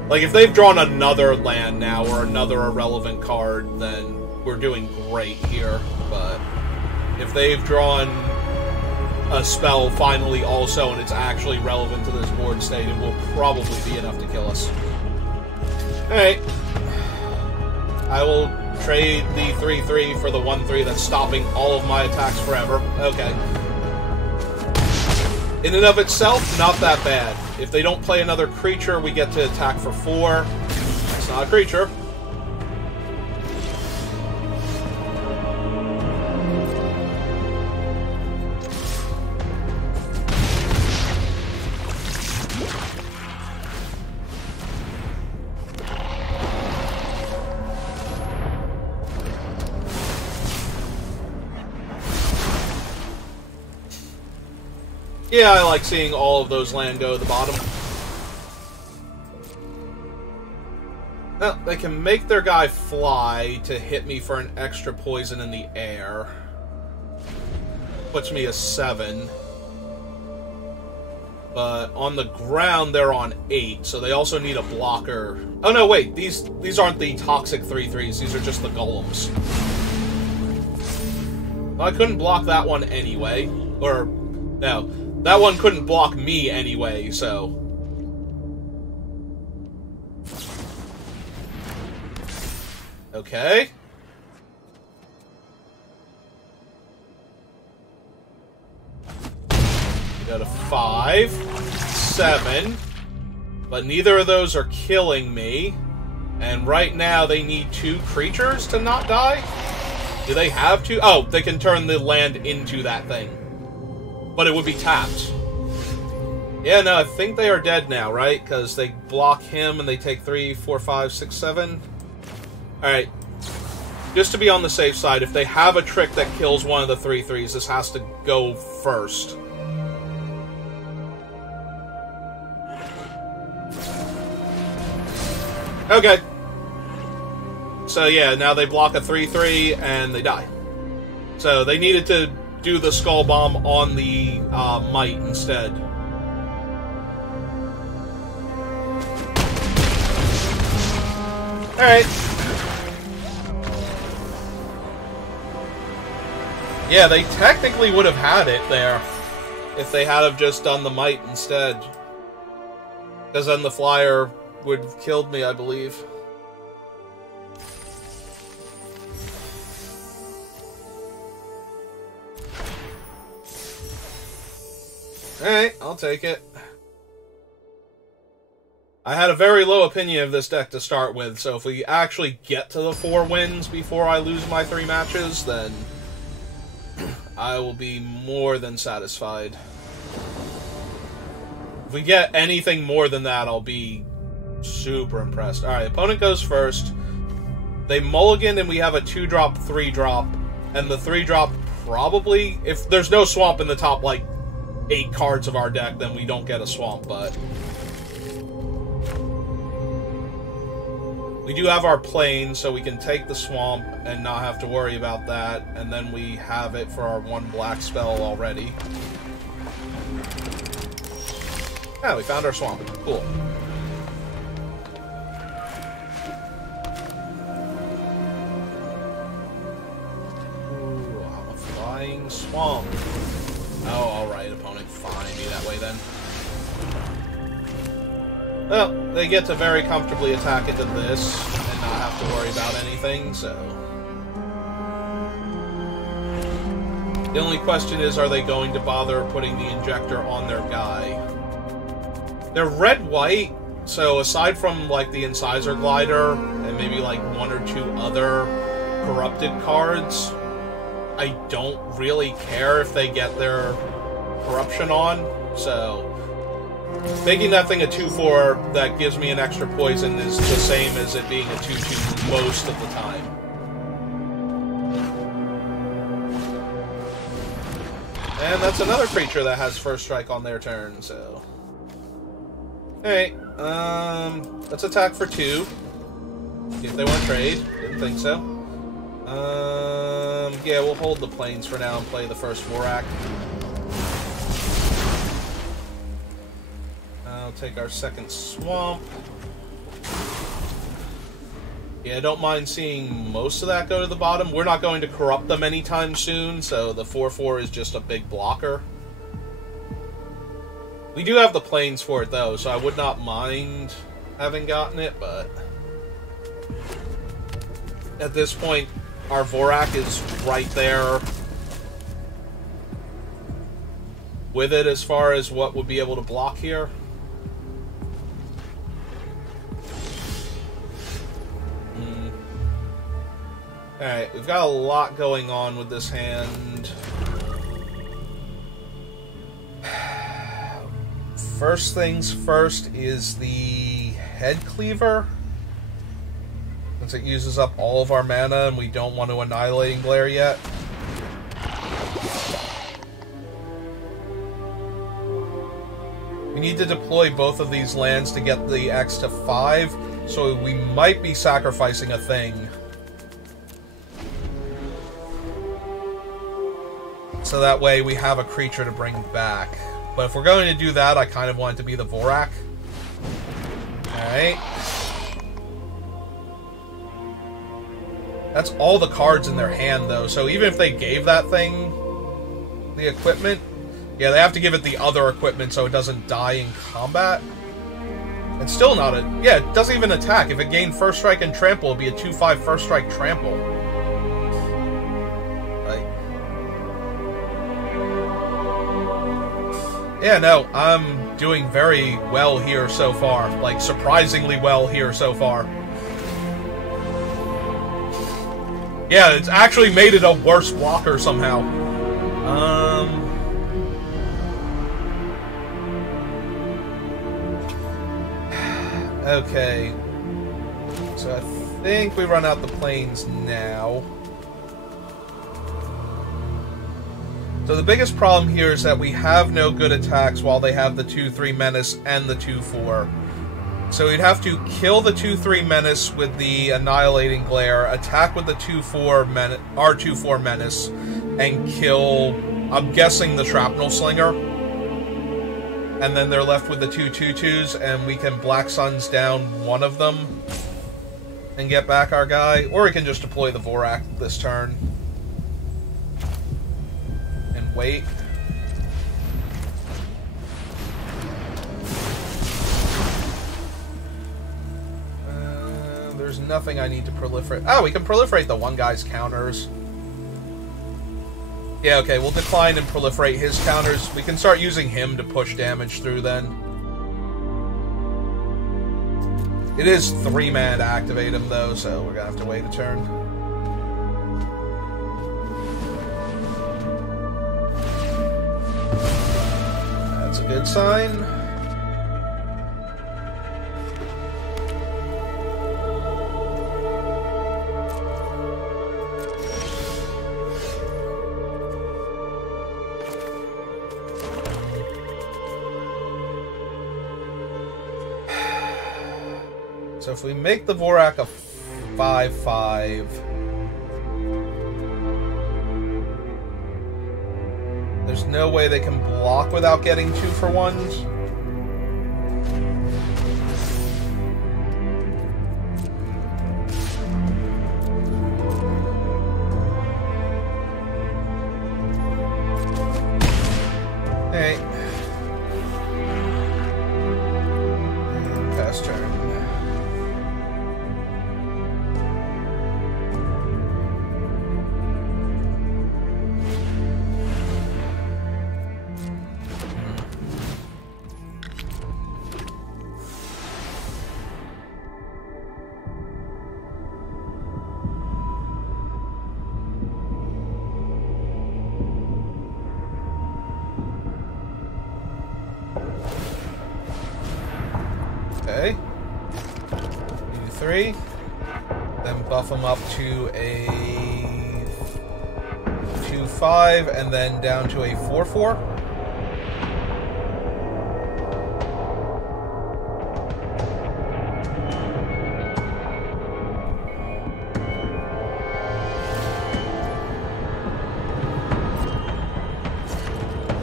like, if they've drawn another land now or another irrelevant card, then we're doing great here. But if they've drawn a spell finally also and it's actually relevant to this board state, it will probably be enough to kill us. Alright. I will trade the 3/3 for the 1/3 that's stopping all of my attacks forever. Okay. In and of itself, not that bad. If they don't play another creature, we get to attack for 4. It's not a creature. Yeah, I like seeing all of those land go to the bottom. Well, they can make their guy fly to hit me for an extra poison in the air. Puts me a 7. But on the ground, they're on 8, so they also need a blocker. Oh no, wait, these aren't the toxic 3/3s, these are just the golems. Well, I couldn't block that one anyway. Or, no. That one couldn't block me anyway, so... Okay. We got a 5, 7, but neither of those are killing me. And right now they need 2 creatures to not die? Do they have to? Oh, they can turn the land into that thing. But it would be tapped. Yeah, no, I think they are dead now, right? Because they block him and they take 3, 4, 5, 6, 7. Alright. Just to be on the safe side, if they have a trick that kills one of the 3/3s, this has to go first. Okay. So yeah, now they block a 3/3 and they die. So they needed to do the Skull Bomb on the Might instead. Alright. Yeah, they technically would have had it there if they had have just done the Might instead. Because then the Flyer would have killed me, I believe. Alright, I'll take it. I had a very low opinion of this deck to start with, so if we actually get to the 4 wins before I lose my 3 matches, then I will be more than satisfied. If we get anything more than that, I'll be super impressed. Alright, opponent goes first. They mulligan and we have a 2-drop, 3-drop. And the 3-drop probably, if there's no swamp in the top, like, 8 cards of our deck, then we don't get a swamp, but we do have our plane, so we can take the swamp and not have to worry about that, and then we have it for our 1 black spell already. Yeah, we found our swamp. Cool. Ooh, I'm a flying swamp. Oh, alright, opponent. Fine, be that way then. Well, they get to very comfortably attack into this and not have to worry about anything, so... The only question is, are they going to bother putting the injector on their guy? They're red-white, so aside from, like, the Incisor Glider and maybe, like, 1 or 2 other corrupted cards, I don't really care if they get their corruption on, so making that thing a 2-4 that gives me an extra poison is the same as it being a 2-2 most of the time. And that's another creature that has first strike on their turn, so... Alright, let's attack for 2. See if they want to trade. Didn't think so. Yeah, we'll hold the planes for now and play the first Vorak. I'll take our second swamp. Yeah, I don't mind seeing most of that go to the bottom. We're not going to corrupt them anytime soon, so the 4-4 is just a big blocker. We do have the planes for it, though, so I would not mind having gotten it, but at this point, our Vorak is right there with it as far as what would be able to block here. Alright, we've got a lot going on with this hand. First things first is the Head Cleaver. Since it uses up all of our mana and we don't want to Annihilating Glare yet. We need to deploy both of these lands to get the X to 5, so we might be sacrificing a thing. So that way we have a creature to bring back. But if we're going to do that, I kind of want it to be the Vorak. Alright. That's all the cards in their hand, though. So even if they gave that thing the equipment, yeah, they have to give it the other equipment so it doesn't die in combat. It's still not a... Yeah, it doesn't even attack. If it gained First Strike and Trample, it'd be a 2/5 First Strike Trample. Yeah, no, I'm doing very well here so far. Like, surprisingly well here so far. Yeah, it's actually made it a worse blocker somehow. Okay. So I think we run out the planes now. So the biggest problem here is that we have no good attacks while they have the 2/3 Menace and the 2/4. So we'd have to kill the 2/3 Menace with the Annihilating Glare, attack with the 2/4 Menace, our 2/4 Menace, and kill, I'm guessing, the Shrapnel Slinger. And then they're left with the 2 2/2s, and we can Black Suns down one of them and get back our guy. Or we can just deploy the Vorak this turn. and wait. There's nothing I need to proliferate. Oh, we can proliferate the one guy's counters. Yeah, okay, we'll decline and proliferate his counters. We can start using him to push damage through then. It is 3 mana to activate him, though, so we're gonna have to wait a turn. That's a good sign. So if we make the Vorak a 5/5, there's no way they can block without getting 2-for-1s. Hey. And pass turn. Okay. Do 3. Then buff him up to a 2/5, and then down to a 4/4.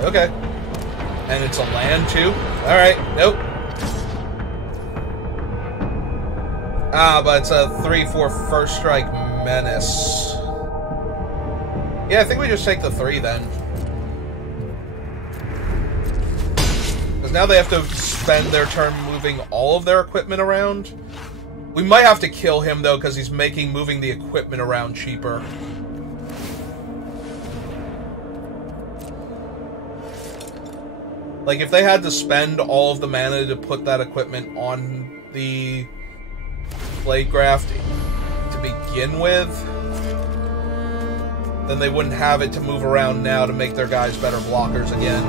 Okay. And it's a land too? Alright, nope. Ah, but it's a 3/4 first strike menace. Yeah, I think we just take the 3 then. Because now they have to spend their turn moving all of their equipment around. We might have to kill him though, because he's making moving the equipment around cheaper. Like, if they had to spend all of the mana to put that equipment on the Blade Graft to begin with, then they wouldn't have it to move around now to make their guys better blockers again.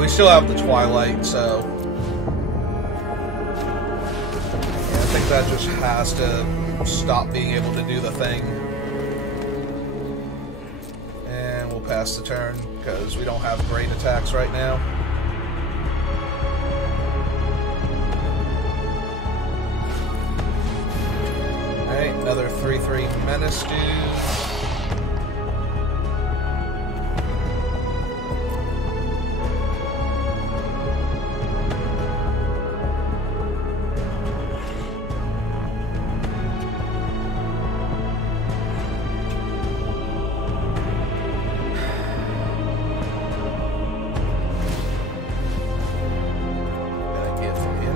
We still have the Twilight, so yeah, I think that just has to stop being able to do the thing. And we'll pass the turn, because we don't have great attacks right now. Alright, another 3/3 Menace dude.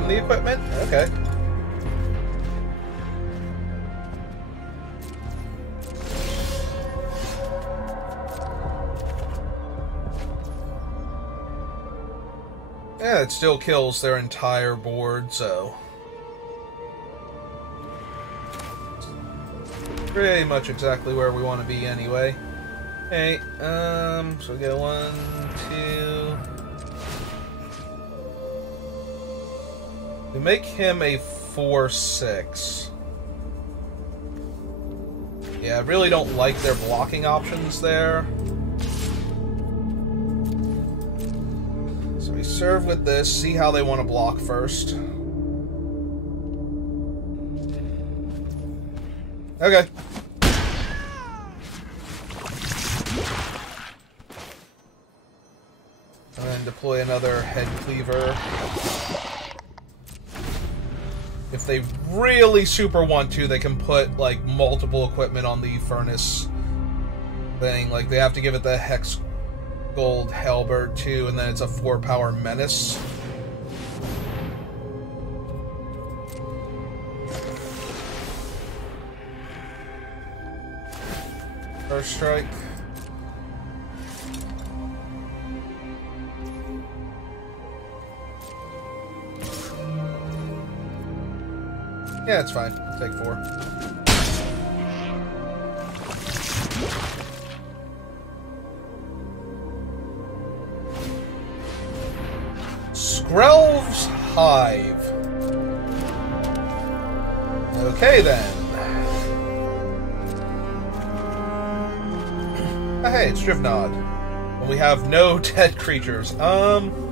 The equipment? Okay. Yeah, it still kills their entire board, so pretty much exactly where we want to be anyway. Hey, so we get 1, 2. We make him a 4/6. Yeah, I really don't like their blocking options there. So we serve with this, see how they want to block first. Okay. And then deploy another head cleaver. If they really super want to, they can put, like, multiple equipment on the furnace thing. Like, they have to give it the Hex Gold Halberd, too, and then it's a 4-power menace. First strike. Yeah, it's fine. Take 4. Skrelv's Hive. Okay, then. Oh, hey, it's Drivnod. And we have no dead creatures. Alright.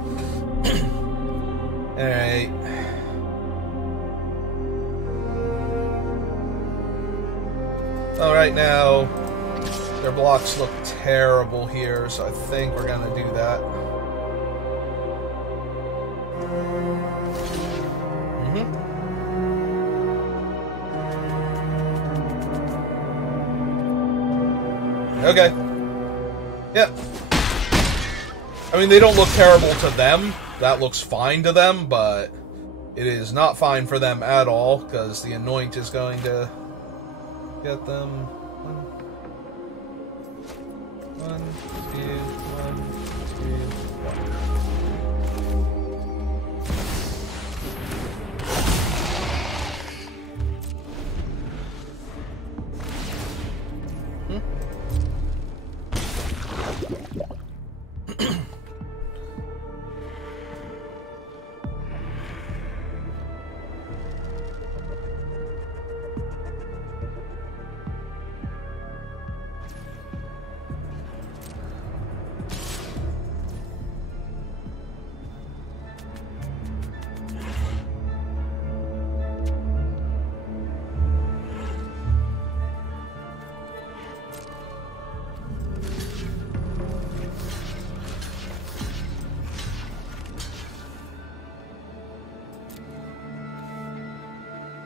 Well, right now, their blocks look terrible here, so I think we're gonna do that. Okay. Yep. I mean, they don't look terrible to them. That looks fine to them, but it is not fine for them at all, because the Anoint is going to get them. One, two, one, two,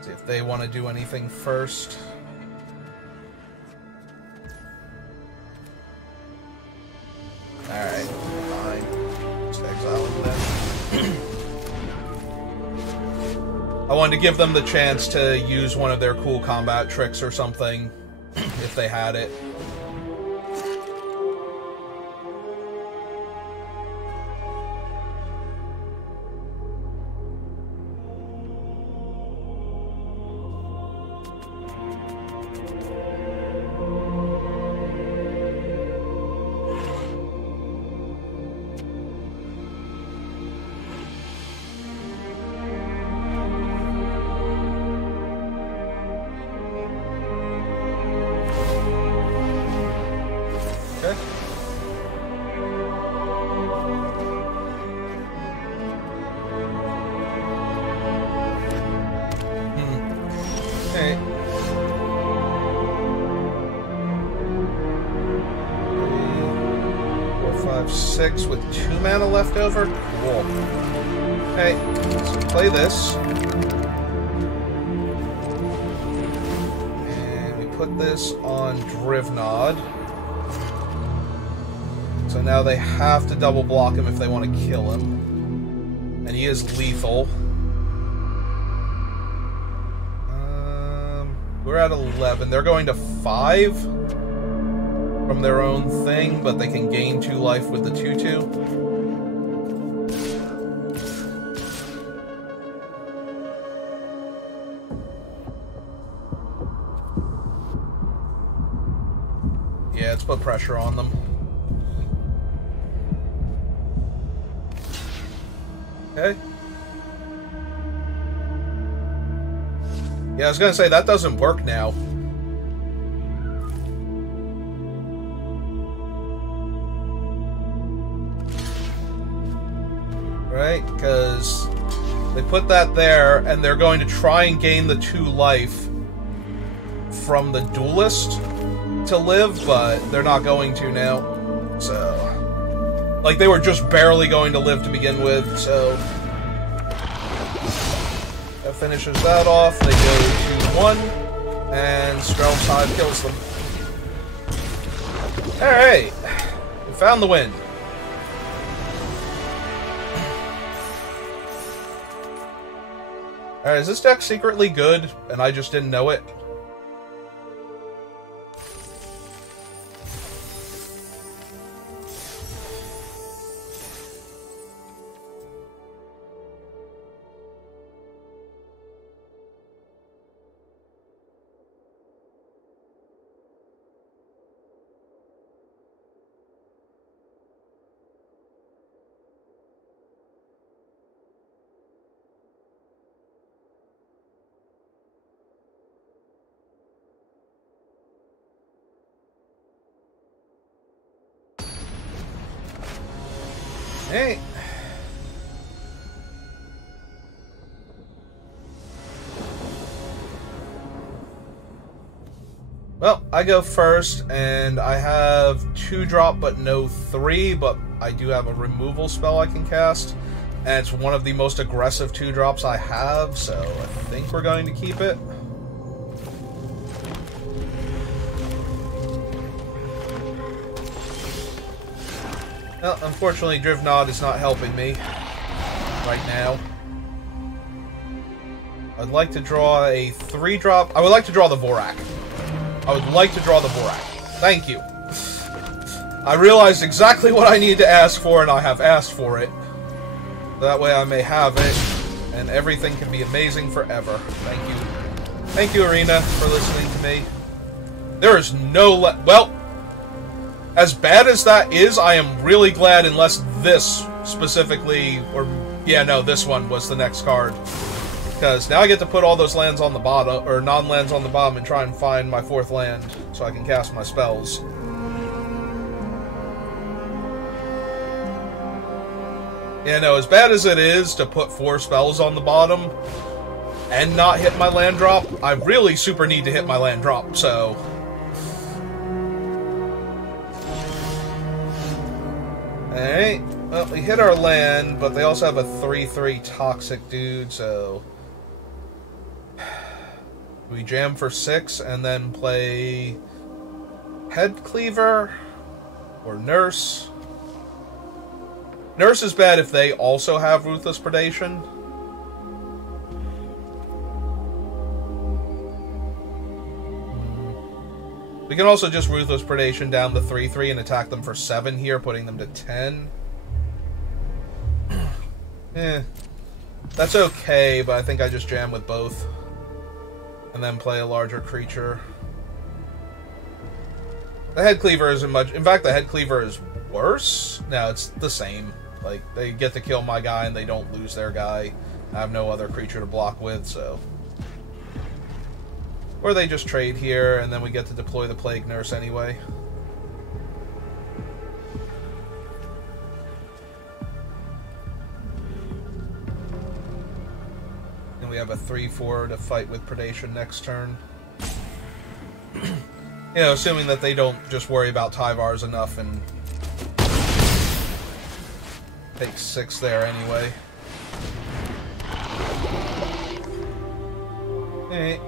if they want to do anything first. Alright, fine. Just exile them then. I wanted to give them the chance to use one of their cool combat tricks or something, if they had it. With 2 mana left over? Cool. Okay, so play this. And we put this on Drivnod. So now they have to double block him if they want to kill him. And he is lethal. We're at 11. They're going to 5 from their own thing, but they can gain 2 life with the 2/2. Yeah, let's put pressure on them. Okay. Yeah, I was gonna say, that doesn't work now. Right? Because they put that there, and they're going to try and gain the 2 life from the Duelist to live, but they're not going to now. So, Like, they were just barely going to live to begin with, so... That finishes that off. They go 2-1, and Strelmshive kills them. Alright. We found the win. Alright, is this deck secretly good, and I just didn't know it? Hey. Well, I go first, and I have 2-drop but no 3, but I do have a removal spell I can cast, and it's one of the most aggressive 2-drops I have, so I think we're going to keep it. Well, unfortunately, Drivnod is not helping me right now. I'd like to draw a 3-drop. I would like to draw the Vorak. I would like to draw the Vorak. Thank you. I realized exactly what I needed to ask for, and I have asked for it. That way I may have it, and everything can be amazing forever. Thank you. Thank you, Arena, for listening to me. There is no well, as bad as that is, I am really glad, unless this specifically, or, yeah, no, this one was the next card. Because now I get to put all those lands on the bottom, or non-lands on the bottom, and try and find my 4th land, so I can cast my spells. Yeah, no, as bad as it is to put 4 spells on the bottom, and not hit my land drop, I really super need to hit my land drop, so... Alright, well, we hit our land, but they also have a 3/3 toxic dude, so... We jam for 6, and then play... Head Cleaver? Or Nurse? Nurse is bad if they also have Ruthless Predation. We can also just Ruthless Predation down the 3/3 and attack them for 7 here, putting them to 10. That's okay, but I think I just jam with both. And then play a larger creature. The Head Cleaver isn't much. In fact, the Head Cleaver is worse. No, it's the same. Like, they get to kill my guy and they don't lose their guy. I have no other creature to block with, so... Or they just trade here, and then we get to deploy the Plague Nurse anyway. And we have a 3/4 to fight with Predation next turn. You know, assuming that they don't just worry about Tyvars enough and take 6 there anyway. Alright.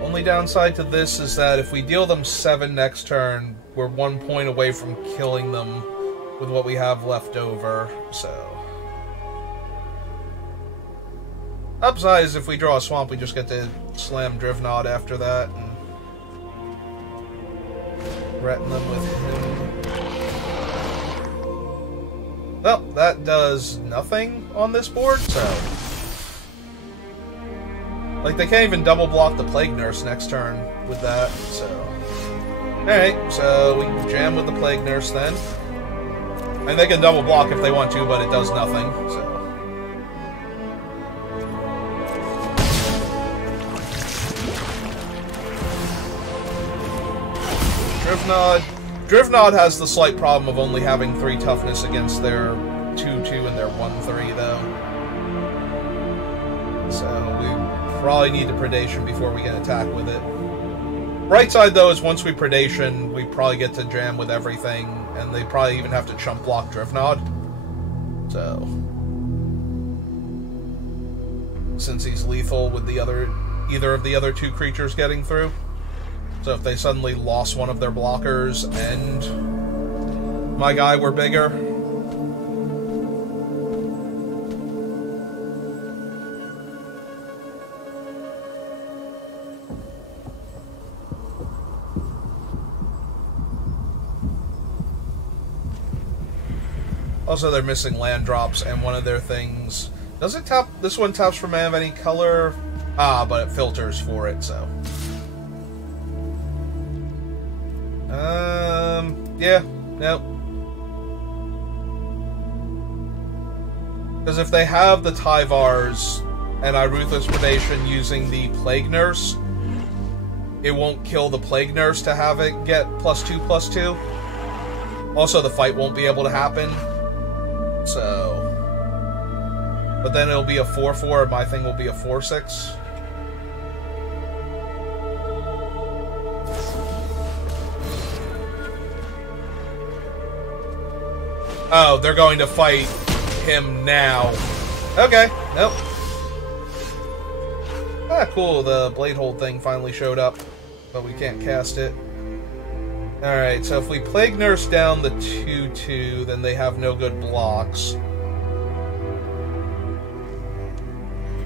Only downside to this is that if we deal them 7 next turn, we're 1 point away from killing them with what we have left over, so... Upside is if we draw a swamp, we just get to slam Drivnod after that, and... threaten them with him. Well, that does nothing on this board, so... Like, they can't even double block the Plague Nurse next turn with that, so... Alright, so we can jam with the Plague Nurse then. And they can double block if they want to, but it does nothing, so... Drivnod has the slight problem of only having 3 toughness against their 2/2 and their 1/3, though. So we probably need the Predation before we can attack with it. Bright side, though, is once we Predation, we probably get to jam with everything, and they probably even have to chump block Drifnod. So, since he's lethal with either of the other two creatures getting through. So if they suddenly lost one of their blockers and my guy were bigger. Also, they're missing land drops, and one of their things... Does it tap... This one taps for mana of any color? Ah, but it filters for it, so... Yeah, nope. Because if they have the Tyvars, and I Ruthless Predation using the Plague Nurse, it won't kill the Plague Nurse to have it get +2/+2. Also, the fight won't be able to happen. So... But then it'll be a 4/4, and my thing will be a 4/6. Oh, they're going to fight him now. Okay, nope. Ah, cool, the Bladehold thing finally showed up, but we can't cast it. Alright, so if we Plague Nurse down the 2/2, then they have no good blocks.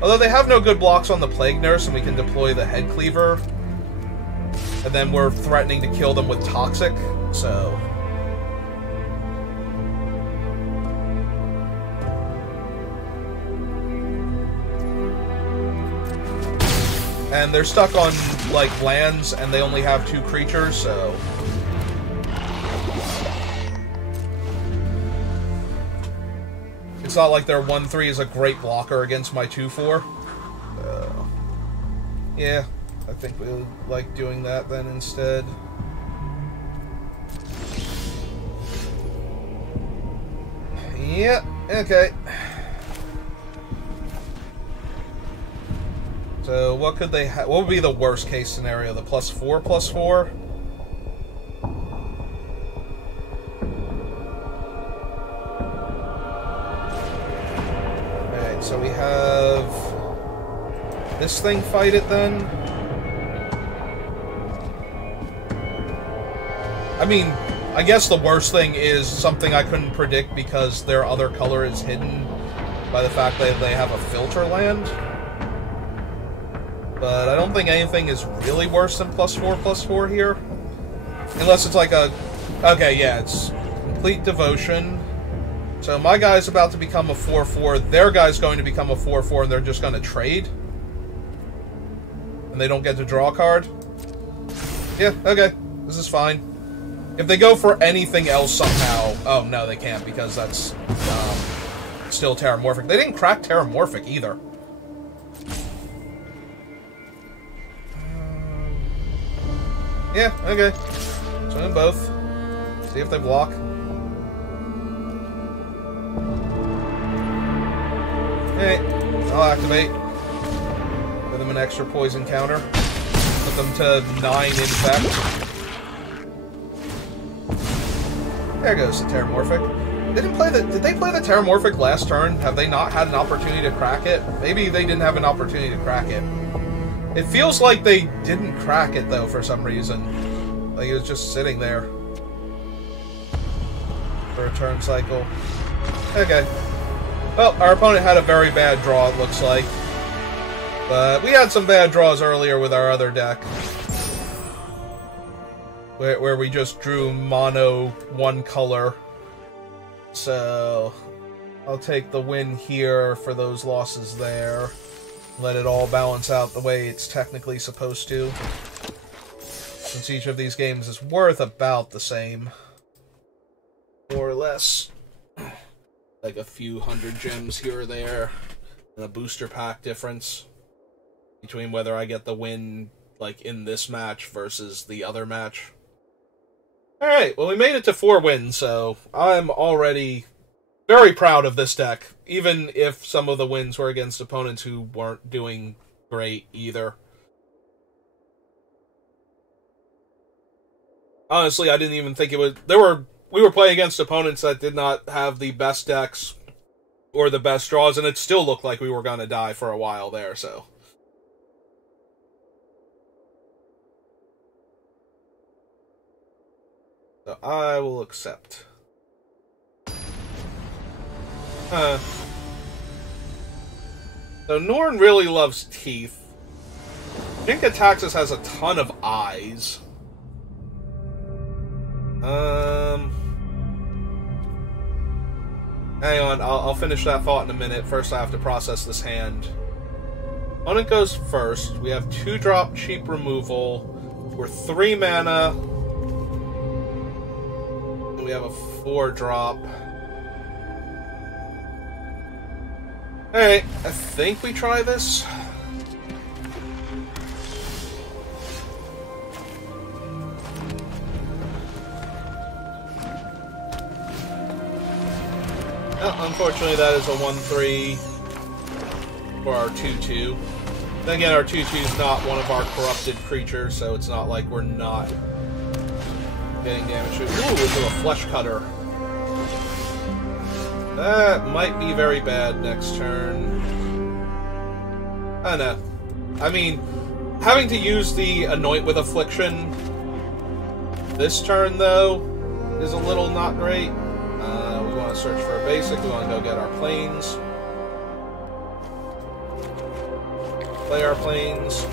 Although they have no good blocks on the Plague Nurse, and we can deploy the Head Cleaver. And then we're threatening to kill them with Toxic, so... And they're stuck on, like, lands, and they only have 2 creatures, so... It's not like their 1/3 is a great blocker against my 2/4. Yeah, I think we like doing that then instead. Yeah, okay. So what could they what would be the worst case scenario? The +4/+4? Alright, so we have this thing fight it then? I mean, I guess the worst thing is something I couldn't predict because their other color is hidden by the fact that they have a filter land. But I don't think anything is really worse than +4/+4 here. Unless it's like a... Okay, yeah, it's Complete Devotion. So my guy's about to become a 4/4, their guy's going to become a 4/4, and they're just going to trade. And they don't get to draw a card. Yeah, okay. This is fine. If they go for anything else somehow... Oh, no, they can't, because that's still Terramorphic. They didn't crack Terramorphic, either. Yeah, okay. Swing them both. See if they block. Alright, I'll activate. Give them an extra poison counter. Put them to 9 infect. There goes the Terramorphic. Did they play the Terramorphic last turn? Have they not had an opportunity to crack it? Maybe they didn't have an opportunity to crack it. It feels like they didn't crack it, though, for some reason. Like, it was just sitting there. For a turn cycle. Okay. Well, our opponent had a very bad draw, it looks like. But we had some bad draws earlier with our other deck. Where we just drew mono one color. So, I'll take the win here for those losses there. Let it all balance out the way it's technically supposed to. Since each of these games is worth about the same. More or less. Like a few hundred gems here or there. And a booster pack difference. Between whether I get the win, like, in this match versus the other match. Alright, well we made it to 4 wins, so I'm already very proud of this deck, even if some of the wins were against opponents who weren't doing great either. Honestly, I didn't even think it would... We were playing against opponents that did not have the best decks or the best draws, and it still looked like we were going to die for a while there, so... So I will accept. So Norn really loves teeth. Jin-Gitaxias has a ton of eyes. Hang on, I'll finish that thought in a minute. First I have to process this hand. Opponent goes first. We have 2-drop cheap removal. We're 3 mana. And we have a 4-drop. Alright, I think we try this. Unfortunately, that is a 1/3 for our 2/2. Then again, our 2/2 is not one of our corrupted creatures, so it's not like we're not getting damage. Ooh, we'll do a Flesh Cutter. That might be very bad next turn. I don't know. I mean, having to use the Anoint with Affliction this turn, though, is a little not great. We want to search for a basic. We want to go get our planes. Play our planes.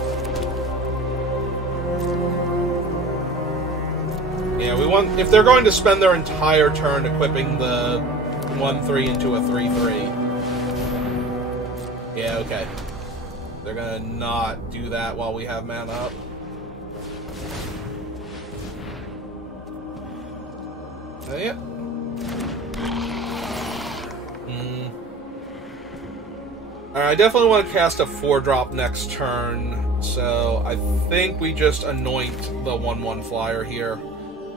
Yeah, we want... If they're going to spend their entire turn equipping the 1/3 into a 3/3. Yeah, okay. They're gonna not do that while we have mana up. Yep. Alright, I definitely want to cast a 4-drop next turn, so I think we just anoint the 1/1 flyer here.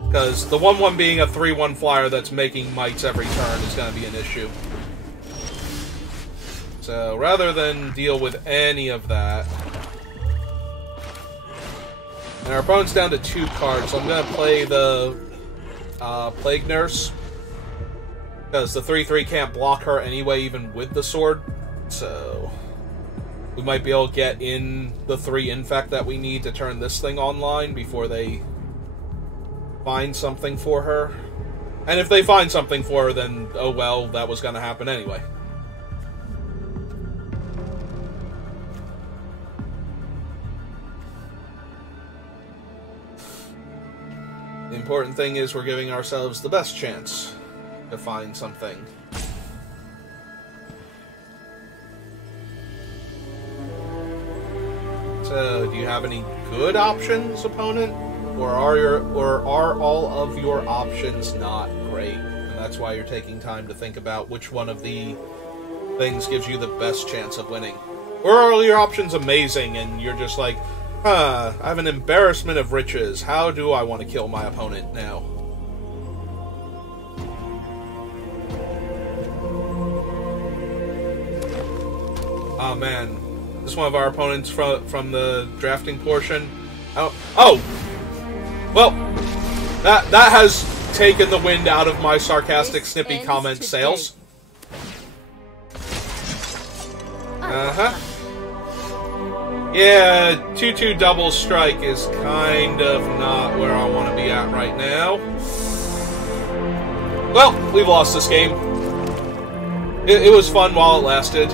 Because the 1/1 being a 3/1 flyer that's making mites every turn is going to be an issue. So, rather than deal with any of that... And our opponent's down to 2 cards, so I'm going to play the Plague Nurse. Because the 3/3 can't block her anyway, even with the sword. So, we might be able to get in the 3 Infect that we need to turn this thing online before they find something for her. And if they find something for her, then, oh well, that was going to happen anyway. The important thing is we're giving ourselves the best chance to find something. So, do you have any good options, opponent? Or are all of your options not great? And that's why you're taking time to think about which one of the things gives you the best chance of winning. Or are all your options amazing and you're just like, I have an embarrassment of riches. How do I want to kill my opponent now? Oh man. This is one of our opponents from the drafting portion. Oh! Well, that has taken the wind out of my sarcastic, snippy comment sails. Uh-huh. Yeah, 2/2 double strike is kind of not where I want to be at right now. Well, we've lost this game. It was fun while it lasted.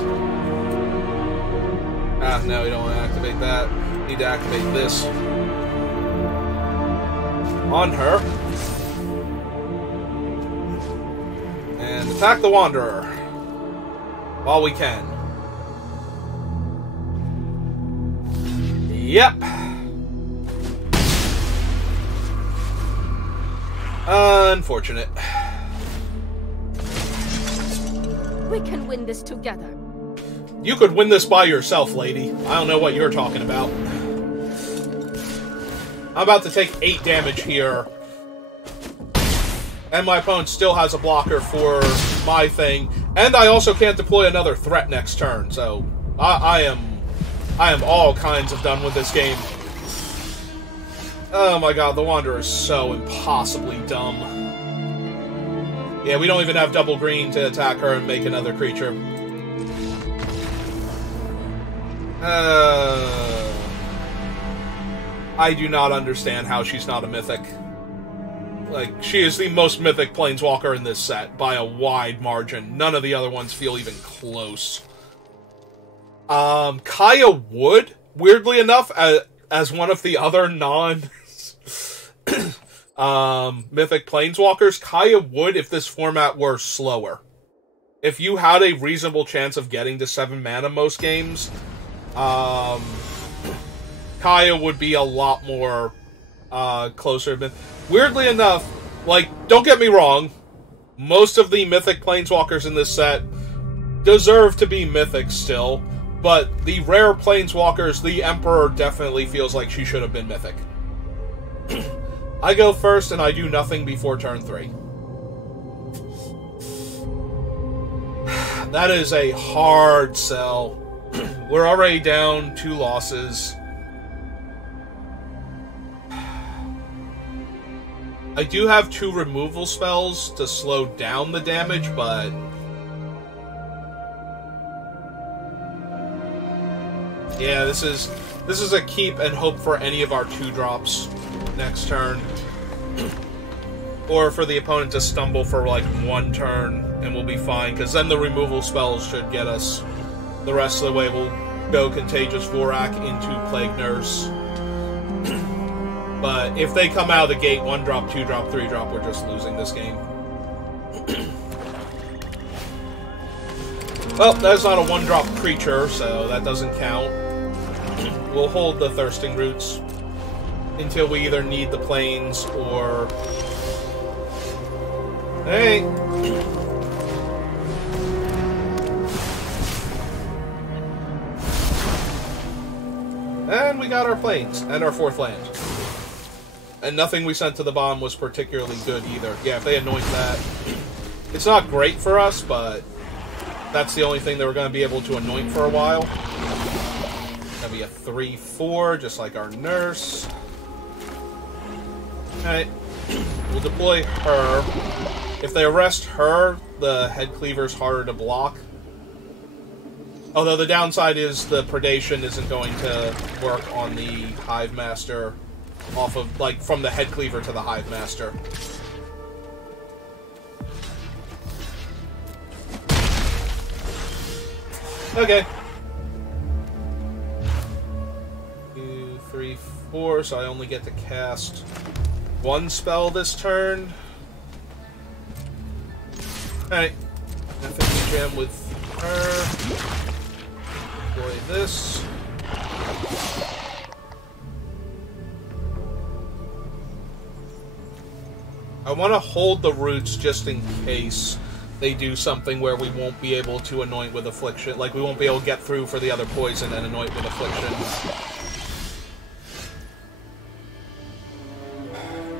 Ah, no, we don't want to activate that. Need to activate this. On her. And attack the Wanderer. While we can. Yep. Unfortunate. We can win this together. You could win this by yourself, lady. I don't know what you're talking about. I'm about to take 8 damage here. And my opponent still has a blocker for my thing. And I also can't deploy another threat next turn, so I am all kinds of done with this game. Oh my god, the Wanderer is so impossibly dumb. Yeah, we don't even have double green to attack her and make another creature. I do not understand how she's not a mythic. Like, she is the most mythic planeswalker in this set by a wide margin. None of the other ones feel even close. Kaya would, weirdly enough, as one of the other mythic planeswalkers, Kaya would if this format were slower. If you had a reasonable chance of getting to 7 mana most games, Kaya would be a lot more closer. Weirdly enough, like, don't get me wrong, most of the mythic planeswalkers in this set deserve to be mythic still, but the rare planeswalkers, the Emperor definitely feels like she should have been mythic. I go first, and I do nothing before turn 3. That is a hard sell. We're already down 2 losses. I do have 2 removal spells to slow down the damage, but... yeah, this is a keep and hope for any of our 2-drops next turn. Or for the opponent to stumble for like 1 turn and we'll be fine, because then the removal spells should get us the rest of the way. We'll go Contagious Vorak into Plague Nurse. But if they come out of the gate 1-drop, 2-drop, 3-drop, we're just losing this game. Well, that's not a 1-drop creature, so that doesn't count. We'll hold the Thirsting Roots until we either need the planes or... hey! And we got our planes, and our 4th land. And nothing we sent to the bottom was particularly good either. Yeah, if they anoint that... it's not great for us, but... that's the only thing that we're going to be able to anoint for a while. That'll be a 3/4, just like our Nurse. Alright. We'll deploy her. If they arrest her, the Head Cleaver's harder to block. Although the downside is the Predation isn't going to work on the Hive Master off of, like, from the Head Cleaver to the Hive Master. Okay. 2, 3, 4, so I only get to cast 1 spell this turn. Alright. I think we jam with her. Deploy this. I want to hold the roots just in case they do something where we won't be able to anoint with Affliction. Like, we won't be able to get through for the other poison and anoint with Affliction.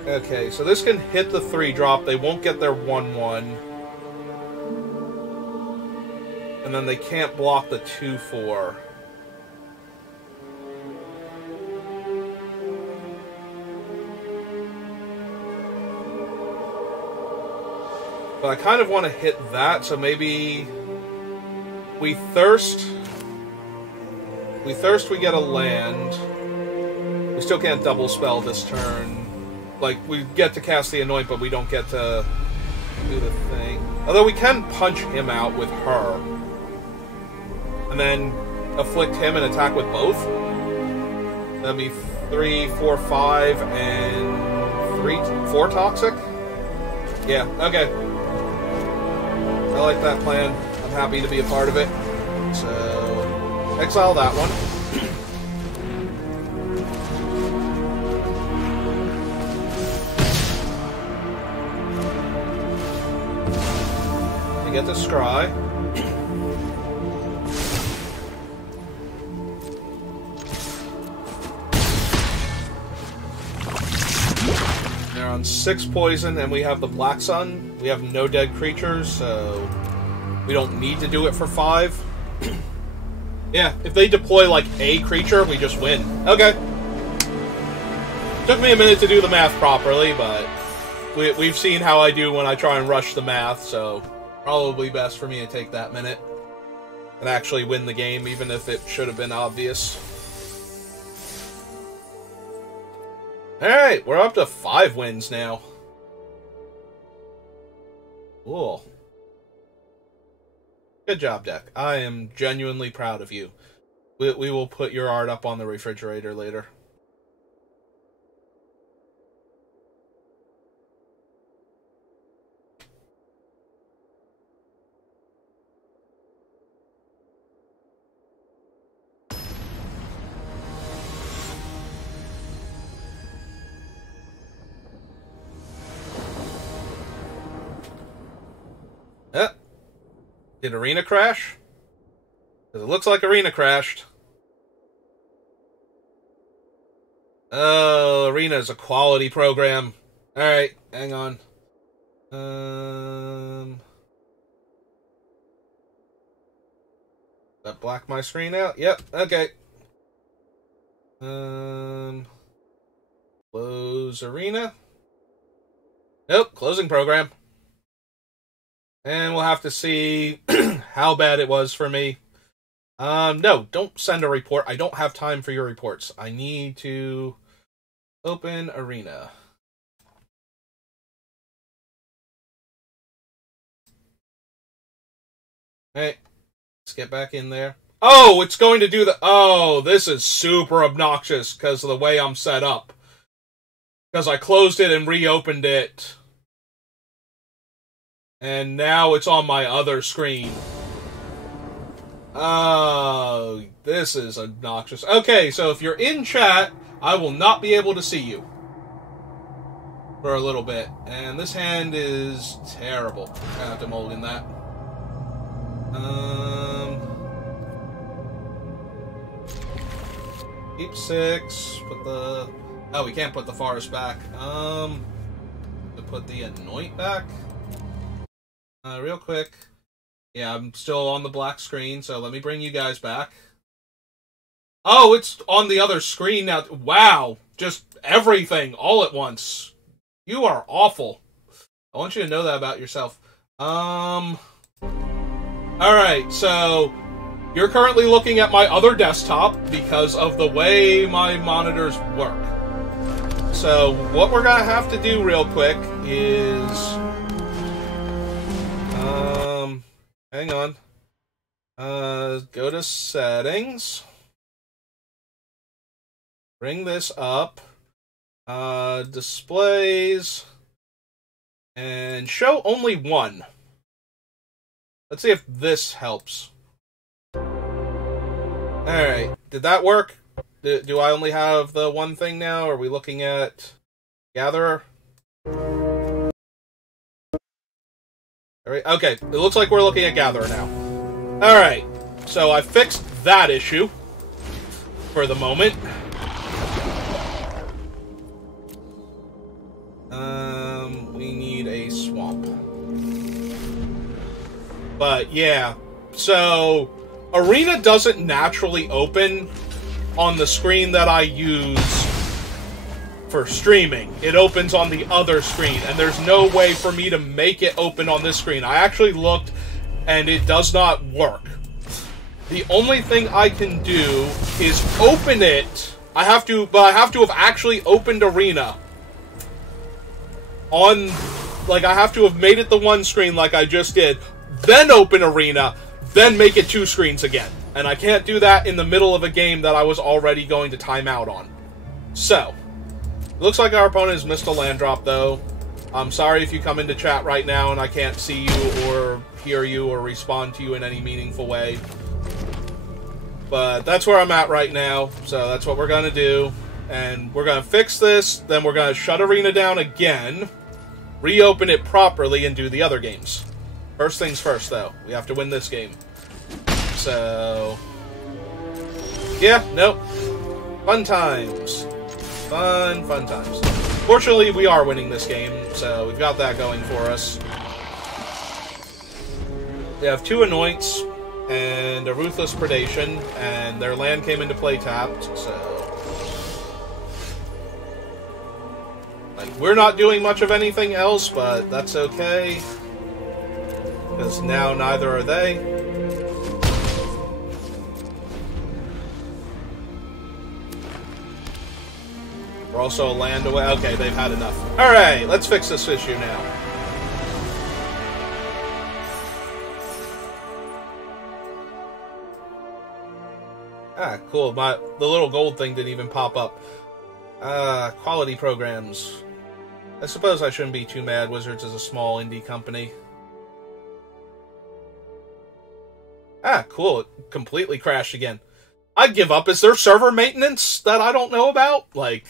Okay, so this can hit the 3-drop. They won't get their 1/1. And then they can't block the 2/4. But I kind of want to hit that, so maybe we thirst. We get a land. We still can't double spell this turn. Like, we get to cast the Anoint, but we don't get to do the thing. Although we can punch him out with her. And then afflict him and attack with both. That'd be 3, 4, 5, and 4 toxic? Yeah, okay. I like that plan. I'm happy to be a part of it. So, exile that one. We get the Scry. They're on 6 poison, and we have the Black Sun. We have no dead creatures, so we don't need to do it for 5. Yeah, if they deploy, like, a creature, we just win. Okay. Took me a minute to do the math properly, but we've seen how I do when I try and rush the math, so probably best for me to take that minute and actually win the game, even if it should have been obvious. Alright, we're up to 5 wins now. Cool. Good job, Deck. I am genuinely proud of you. We will put your art up on the refrigerator later. Did Arena crash? Because it looks like Arena crashed. Oh, Arena is a quality program. Alright, hang on. That black my screen out? Yep, okay. Close Arena. Nope, closing program. And we'll have to see how bad it was for me. No, don't send a report. I don't have time for your reports. I need to open Arena. Hey, let's get back in there. Oh, it's going to do the... Oh, this is super obnoxious because of the way I'm set up. Because I closed it and reopened it. And now it's on my other screen. Oh, this is obnoxious. Okay, so if you're in chat, I will not be able to see you. For a little bit. And this hand is terrible. I have to mulligan that. Keep 6. Put the... Oh, we can't put the forest back. To put the anoint back. Real quick. Yeah, I'm still on the black screen, so let me bring you guys back. Oh, it's on the other screen now. Wow. Just everything all at once. You are awful. I want you to know that about yourself. Alright, so you're currently looking at my other desktop because of the way my monitors work. So what we're gonna have to do real quick is... hang on. Go to settings. Bring this up. Displays. And show only one. Let's see if this helps. Alright. Did that work? Do I only have the one thing now? Are we looking at Gatherer? Okay, it looks like we're looking at Gatherer now. Alright, so I fixed that issue for the moment. We need a swamp. But yeah, so Arena doesn't naturally open on the screen that I use for streaming. It opens on the other screen, and there's no way for me to make it open on this screen. I actually looked, and it does not work. The only thing I can do is open it. I have to have actually opened Arena on, like, I have to have made it the one screen like I just did, then open Arena, then make it 2 screens again. And I can't do that in the middle of a game that I was already going to time out on. So, it looks like our opponent has missed a land drop, though. I'm sorry if you come into chat right now and I can't see you or hear you or respond to you in any meaningful way. But that's where I'm at right now, so that's what we're going to do. And we're going to fix this, then we're going to shut Arena down again, reopen it properly, and do the other games. First things first, though. We have to win this game. So... yeah, nope. Fun times. Fun times. Fortunately, we are winning this game, so we've got that going for us. We have 2 Anoints and a Ruthless Predation, and their land came into play tapped, so... We're not doing much of anything else, but that's okay. Because now neither are they. We're also a land away. Okay, they've had enough. Alright, let's fix this issue now. Ah, cool. The little gold thing didn't even pop up. Quality programs. I suppose I shouldn't be too mad. Wizards is a small indie company. Ah, cool. It completely crashed again. I'd give up. Is there server maintenance that I don't know about? Like,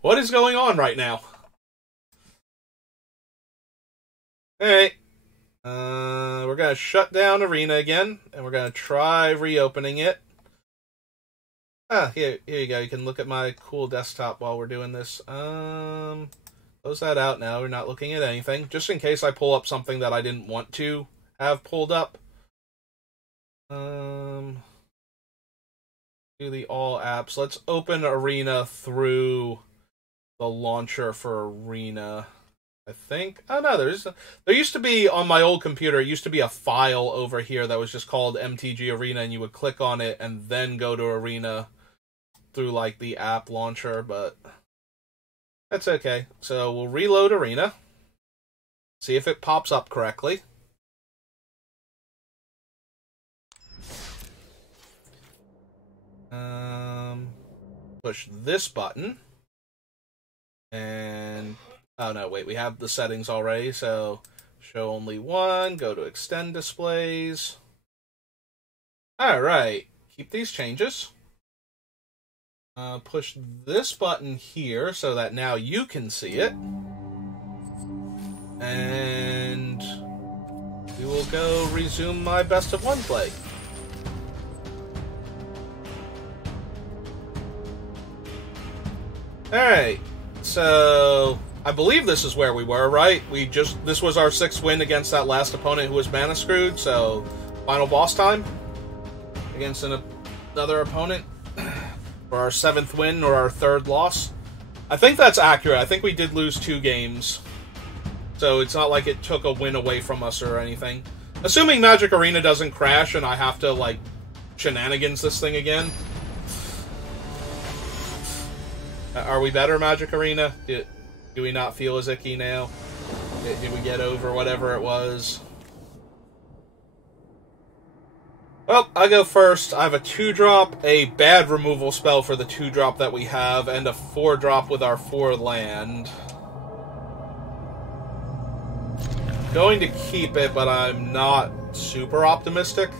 what is going on right now? Alright. We're gonna shut down Arena again, and we're gonna try reopening it. Ah, here you go. You can look at my cool desktop while we're doing this. Close that out now. We're not looking at anything. Just in case I pull up something that I didn't want to have pulled up. Do the all apps. Let's open Arena through the launcher for Arena, I think. Oh no, there used to be, on my old computer, it used to be a file over here that was just called MTG Arena, and you would click on it and then go to Arena through like the app launcher, but that's okay. So we'll reload Arena, see if it pops up correctly. Push this button, and oh no, wait, we have the settings already, so show only one, go to extend displays. Alright, keep these changes. Push this button here so that now you can see it. And we will go resume my best of one play. Alright, so I believe this is where we were, right? This was our 6th win against that last opponent who was mana screwed, so final boss time against another opponent for our 7th win or our 3rd loss. I think that's accurate. I think we did lose 2 games, so it's not like it took a win away from us or anything. Assuming Magic Arena doesn't crash and I have to, like, shenanigans this thing again. Are we better, Magic Arena? Do we not feel as icky now? Did we get over whatever it was? Well, I go first. I have a 2-drop, a bad removal spell for the 2-drop that we have, and a 4-drop with our 4 land. Going to keep it, but I'm not super optimistic.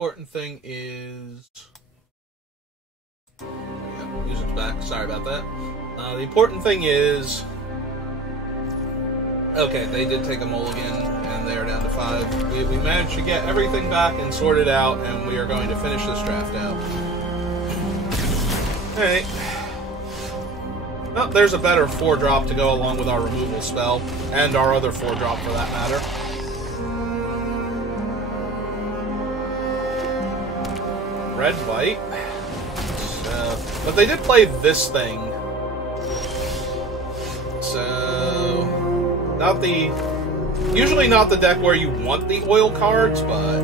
Important thing is... music's back. Sorry about that. The important thing is... okay, they did take a mulligan, and they are down to 5. We managed to get everything back and sorted out, and we are going to finish this draft out. Alright. Oh, there's a better 4-drop to go along with our removal spell, and our other 4-drop for that matter. Red, white. But they did play this thing. So, not the... usually not the deck where you want the oil cards, but...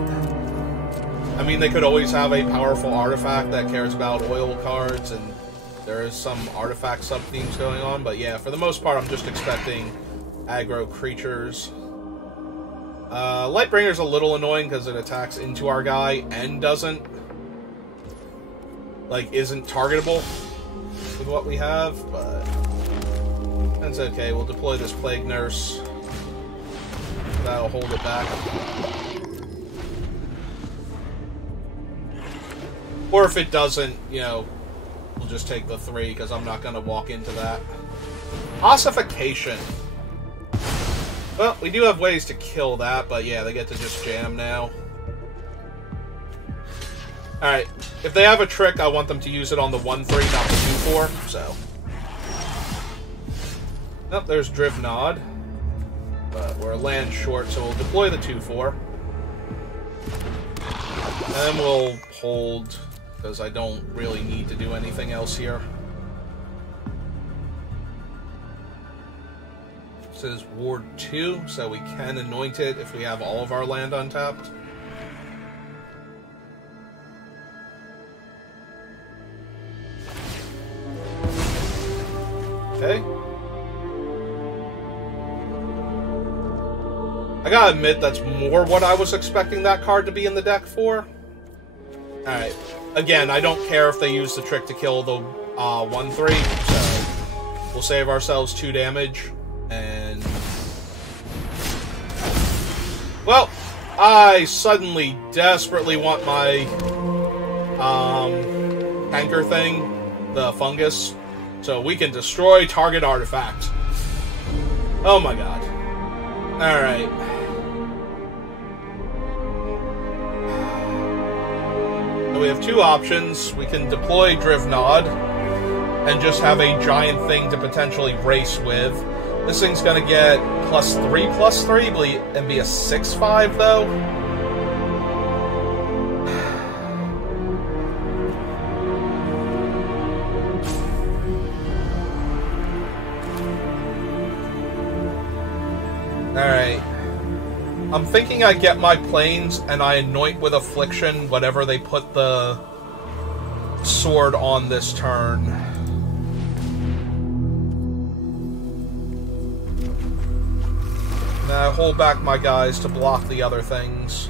I mean, they could always have a powerful artifact that cares about oil cards, and there is some artifact sub-themes going on, but yeah, for the most part, I'm just expecting aggro creatures. Lightbringer's a little annoying because it attacks into our guy and doesn't... like, isn't targetable with what we have, but that's okay. We'll deploy this Plague Nurse. That'll hold it back. Or if it doesn't, you know, we'll just take the 3, because I'm not going to walk into that. Ossification. Well, we do have ways to kill that, but yeah, they get to just jam now. Alright, if they have a trick, I want them to use it on the 1-3, not the 2-4, so. Nope, there's Drivnod. But we're land short, so we'll deploy the 2-4. And then we'll hold, because I don't really need to do anything else here. This is Ward 2, so we can anoint it if we have all of our land untapped. Okay. I gotta admit, that's more what I was expecting that card to be in the deck for. Alright. Again, I don't care if they use the trick to kill the 1-3, so we'll save ourselves 2 damage. And... well, I suddenly desperately want my anchor thing, the fungus, so we can destroy target artifact. Oh my god. Alright. So we have 2 options. We can deploy Drivnod and just have a giant thing to potentially race with. This thing's gonna get +3/+3 and be a 6/5 though. Alright. I'm thinking I get my planes and I anoint with Affliction whatever they put the sword on this turn. And I hold back my guys to block the other things.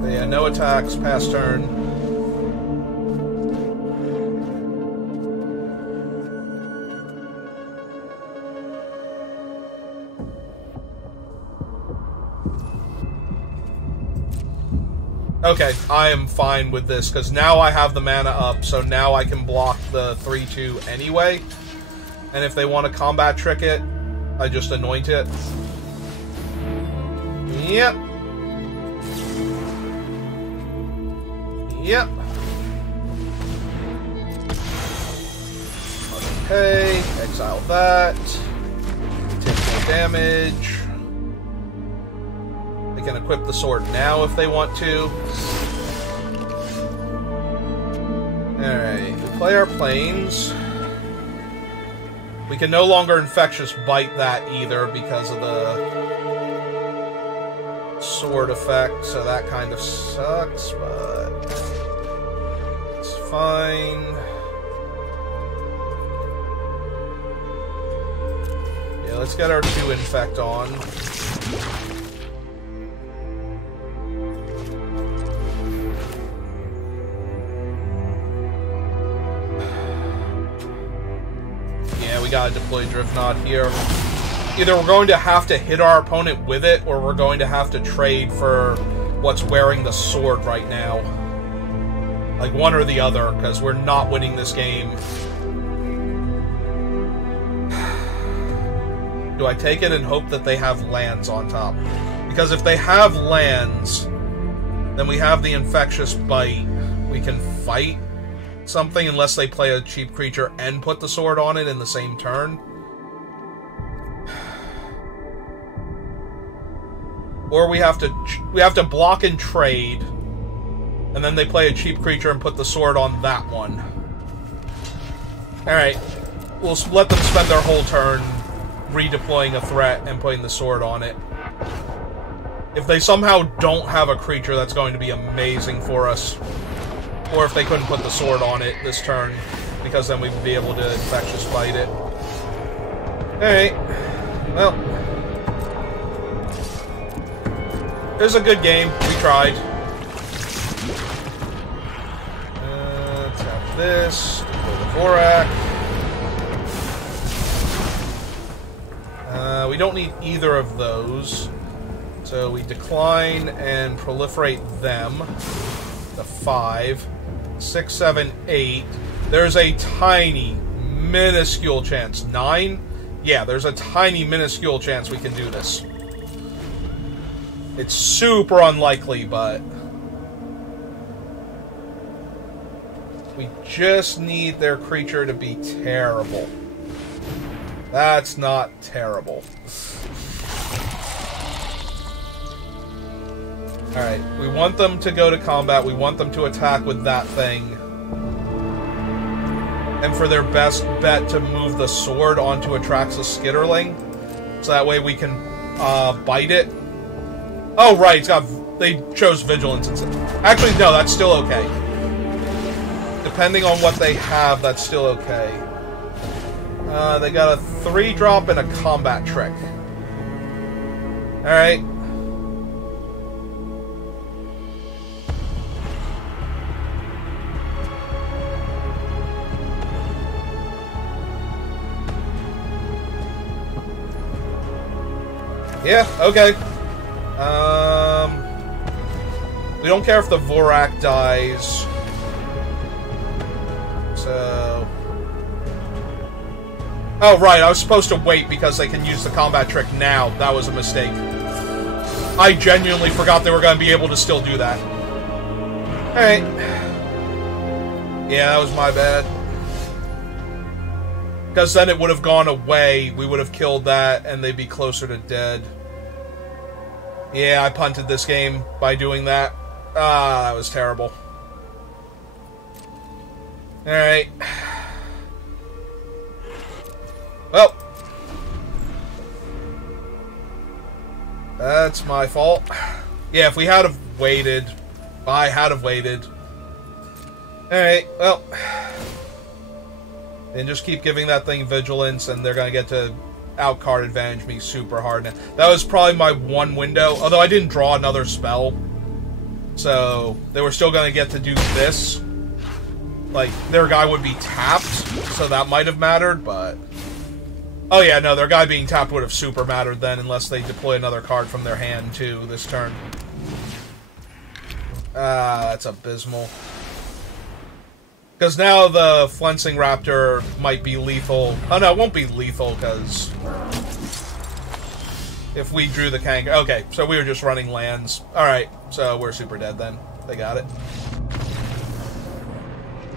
But yeah, no attacks, pass turn. Okay, I am fine with this, because now I have the mana up, so now I can block the 3/2 anyway. And if they want to combat trick it, I just anoint it. Yep. Yep. Okay, exile that. Take more damage. They can equip the sword now if they want to. Alright, we play our planes. We can no longer Infectious Bite that either because of the sword effect, so that kind of sucks, but it's fine. Yeah, let's get our 2 Infect on. Gotta deploy Drivnod here. Either we're going to have to hit our opponent with it, or we're going to have to trade for what's wearing the sword right now. Like, one or the other, because we're not winning this game. Do I take it and hope that they have lands on top? Because if they have lands, then we have the Infectious Bite. We can fight something unless they play a cheap creature and put the sword on it in the same turn. Or we have to block and trade, and then they play a cheap creature and put the sword on that one. Alright, we'll let them spend their whole turn redeploying a threat and putting the sword on it. If they somehow don't have a creature, that's going to be amazing for us. Or if they couldn't put the sword on it this turn, because then we'd be able to Infectious Bite it. Alright. Well. It was a good game. We tried. Tap this. Deploy the Vorak. We don't need either of those. So we decline and proliferate them. The 5. 6, 7, 8. There's a tiny, minuscule chance. 9? Yeah, there's a tiny, minuscule chance we can do this. It's super unlikely, but We just need their creature to be terrible. That's not terrible. Alright, we want them to go to combat. We want them to attack with that thing. And for their best bet to move the sword onto Atrax's Skitterling. So that way we can bite it. Oh, right, they chose Vigilance instead. Actually, no, that's still okay. Depending on what they have, that's still okay. They got a 3-drop and a combat trick. Alright. Yeah, okay. We don't care if the Vorak dies. So... Oh, right, I was supposed to wait because they can use the combat trick now. That was a mistake. I genuinely forgot they were going to be able to still do that. Alright. Yeah, that was my bad. Because then it would have gone away, we would have killed that, and they'd be closer to dead. Yeah, I punted this game by doing that. Ah, that was terrible. Alright. Well. That's my fault. Yeah, if we had have waited... I had have waited. Alright, well... And just keep giving that thing Vigilance, and they're going to get to outcard advantage me super hard now. That was probably my one window, although I didn't draw another spell. So, they were still going to get to do this. Like, their guy would be tapped, so that might have mattered, but... Oh yeah, no, their guy being tapped would have super mattered then, unless they deploy another card from their hand, too, this turn. Ah, that's abysmal. Because now the Flensing Raptor might be lethal. Oh no, it won't be lethal, because... if we drew the Kank... Okay, so we were just running lands. Alright, so we're super dead then. They got it.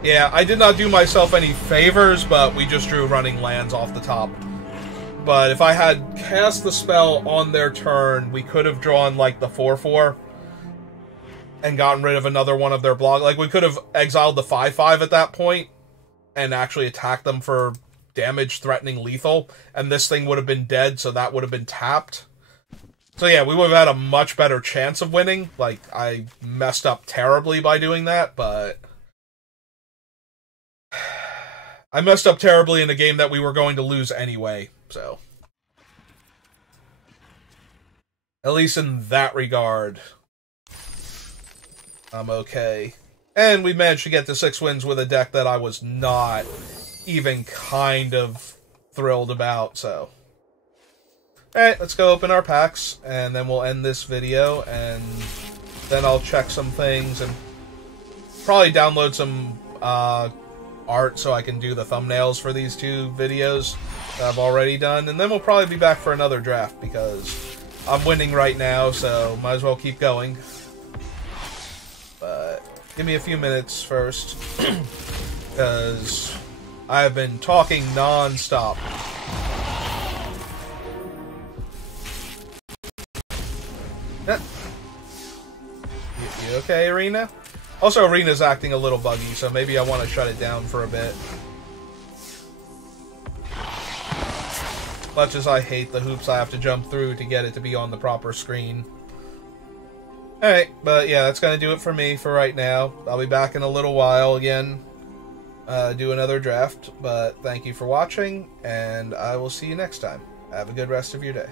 Yeah, I did not do myself any favors, but we just drew running lands off the top. But if I had cast the spell on their turn, we could have drawn, like, the 4/4 and gotten rid of another one of their block. Like, we could have exiled the 5/5 at that point and actually attacked them for damage threatening lethal, and this thing would have been dead, so that would have been tapped. So yeah, we would have had a much better chance of winning. Like, I messed up terribly by doing that, but... I messed up terribly in a game that we were going to lose anyway, so... At least in that regard, I'm okay. And we managed to get to 6 wins with a deck that I was not even kind of thrilled about, so... Alright, let's go open our packs, and then we'll end this video, and then I'll check some things, and probably download some art so I can do the thumbnails for these 2 videos that I've already done, and then we'll probably be back for another draft, because I'm winning right now, so might as well keep going. But give me a few minutes first, because I have been talking non-stop. You okay, Arena? Also, Arena's acting a little buggy, so maybe I want to shut it down for a bit. Much as I hate the hoops I have to jump through to get it to be on the proper screen. Alright, but yeah, that's going to do it for me for right now. I'll be back in a little while again, do another draft, but thank you for watching, and I will see you next time. Have a good rest of your day.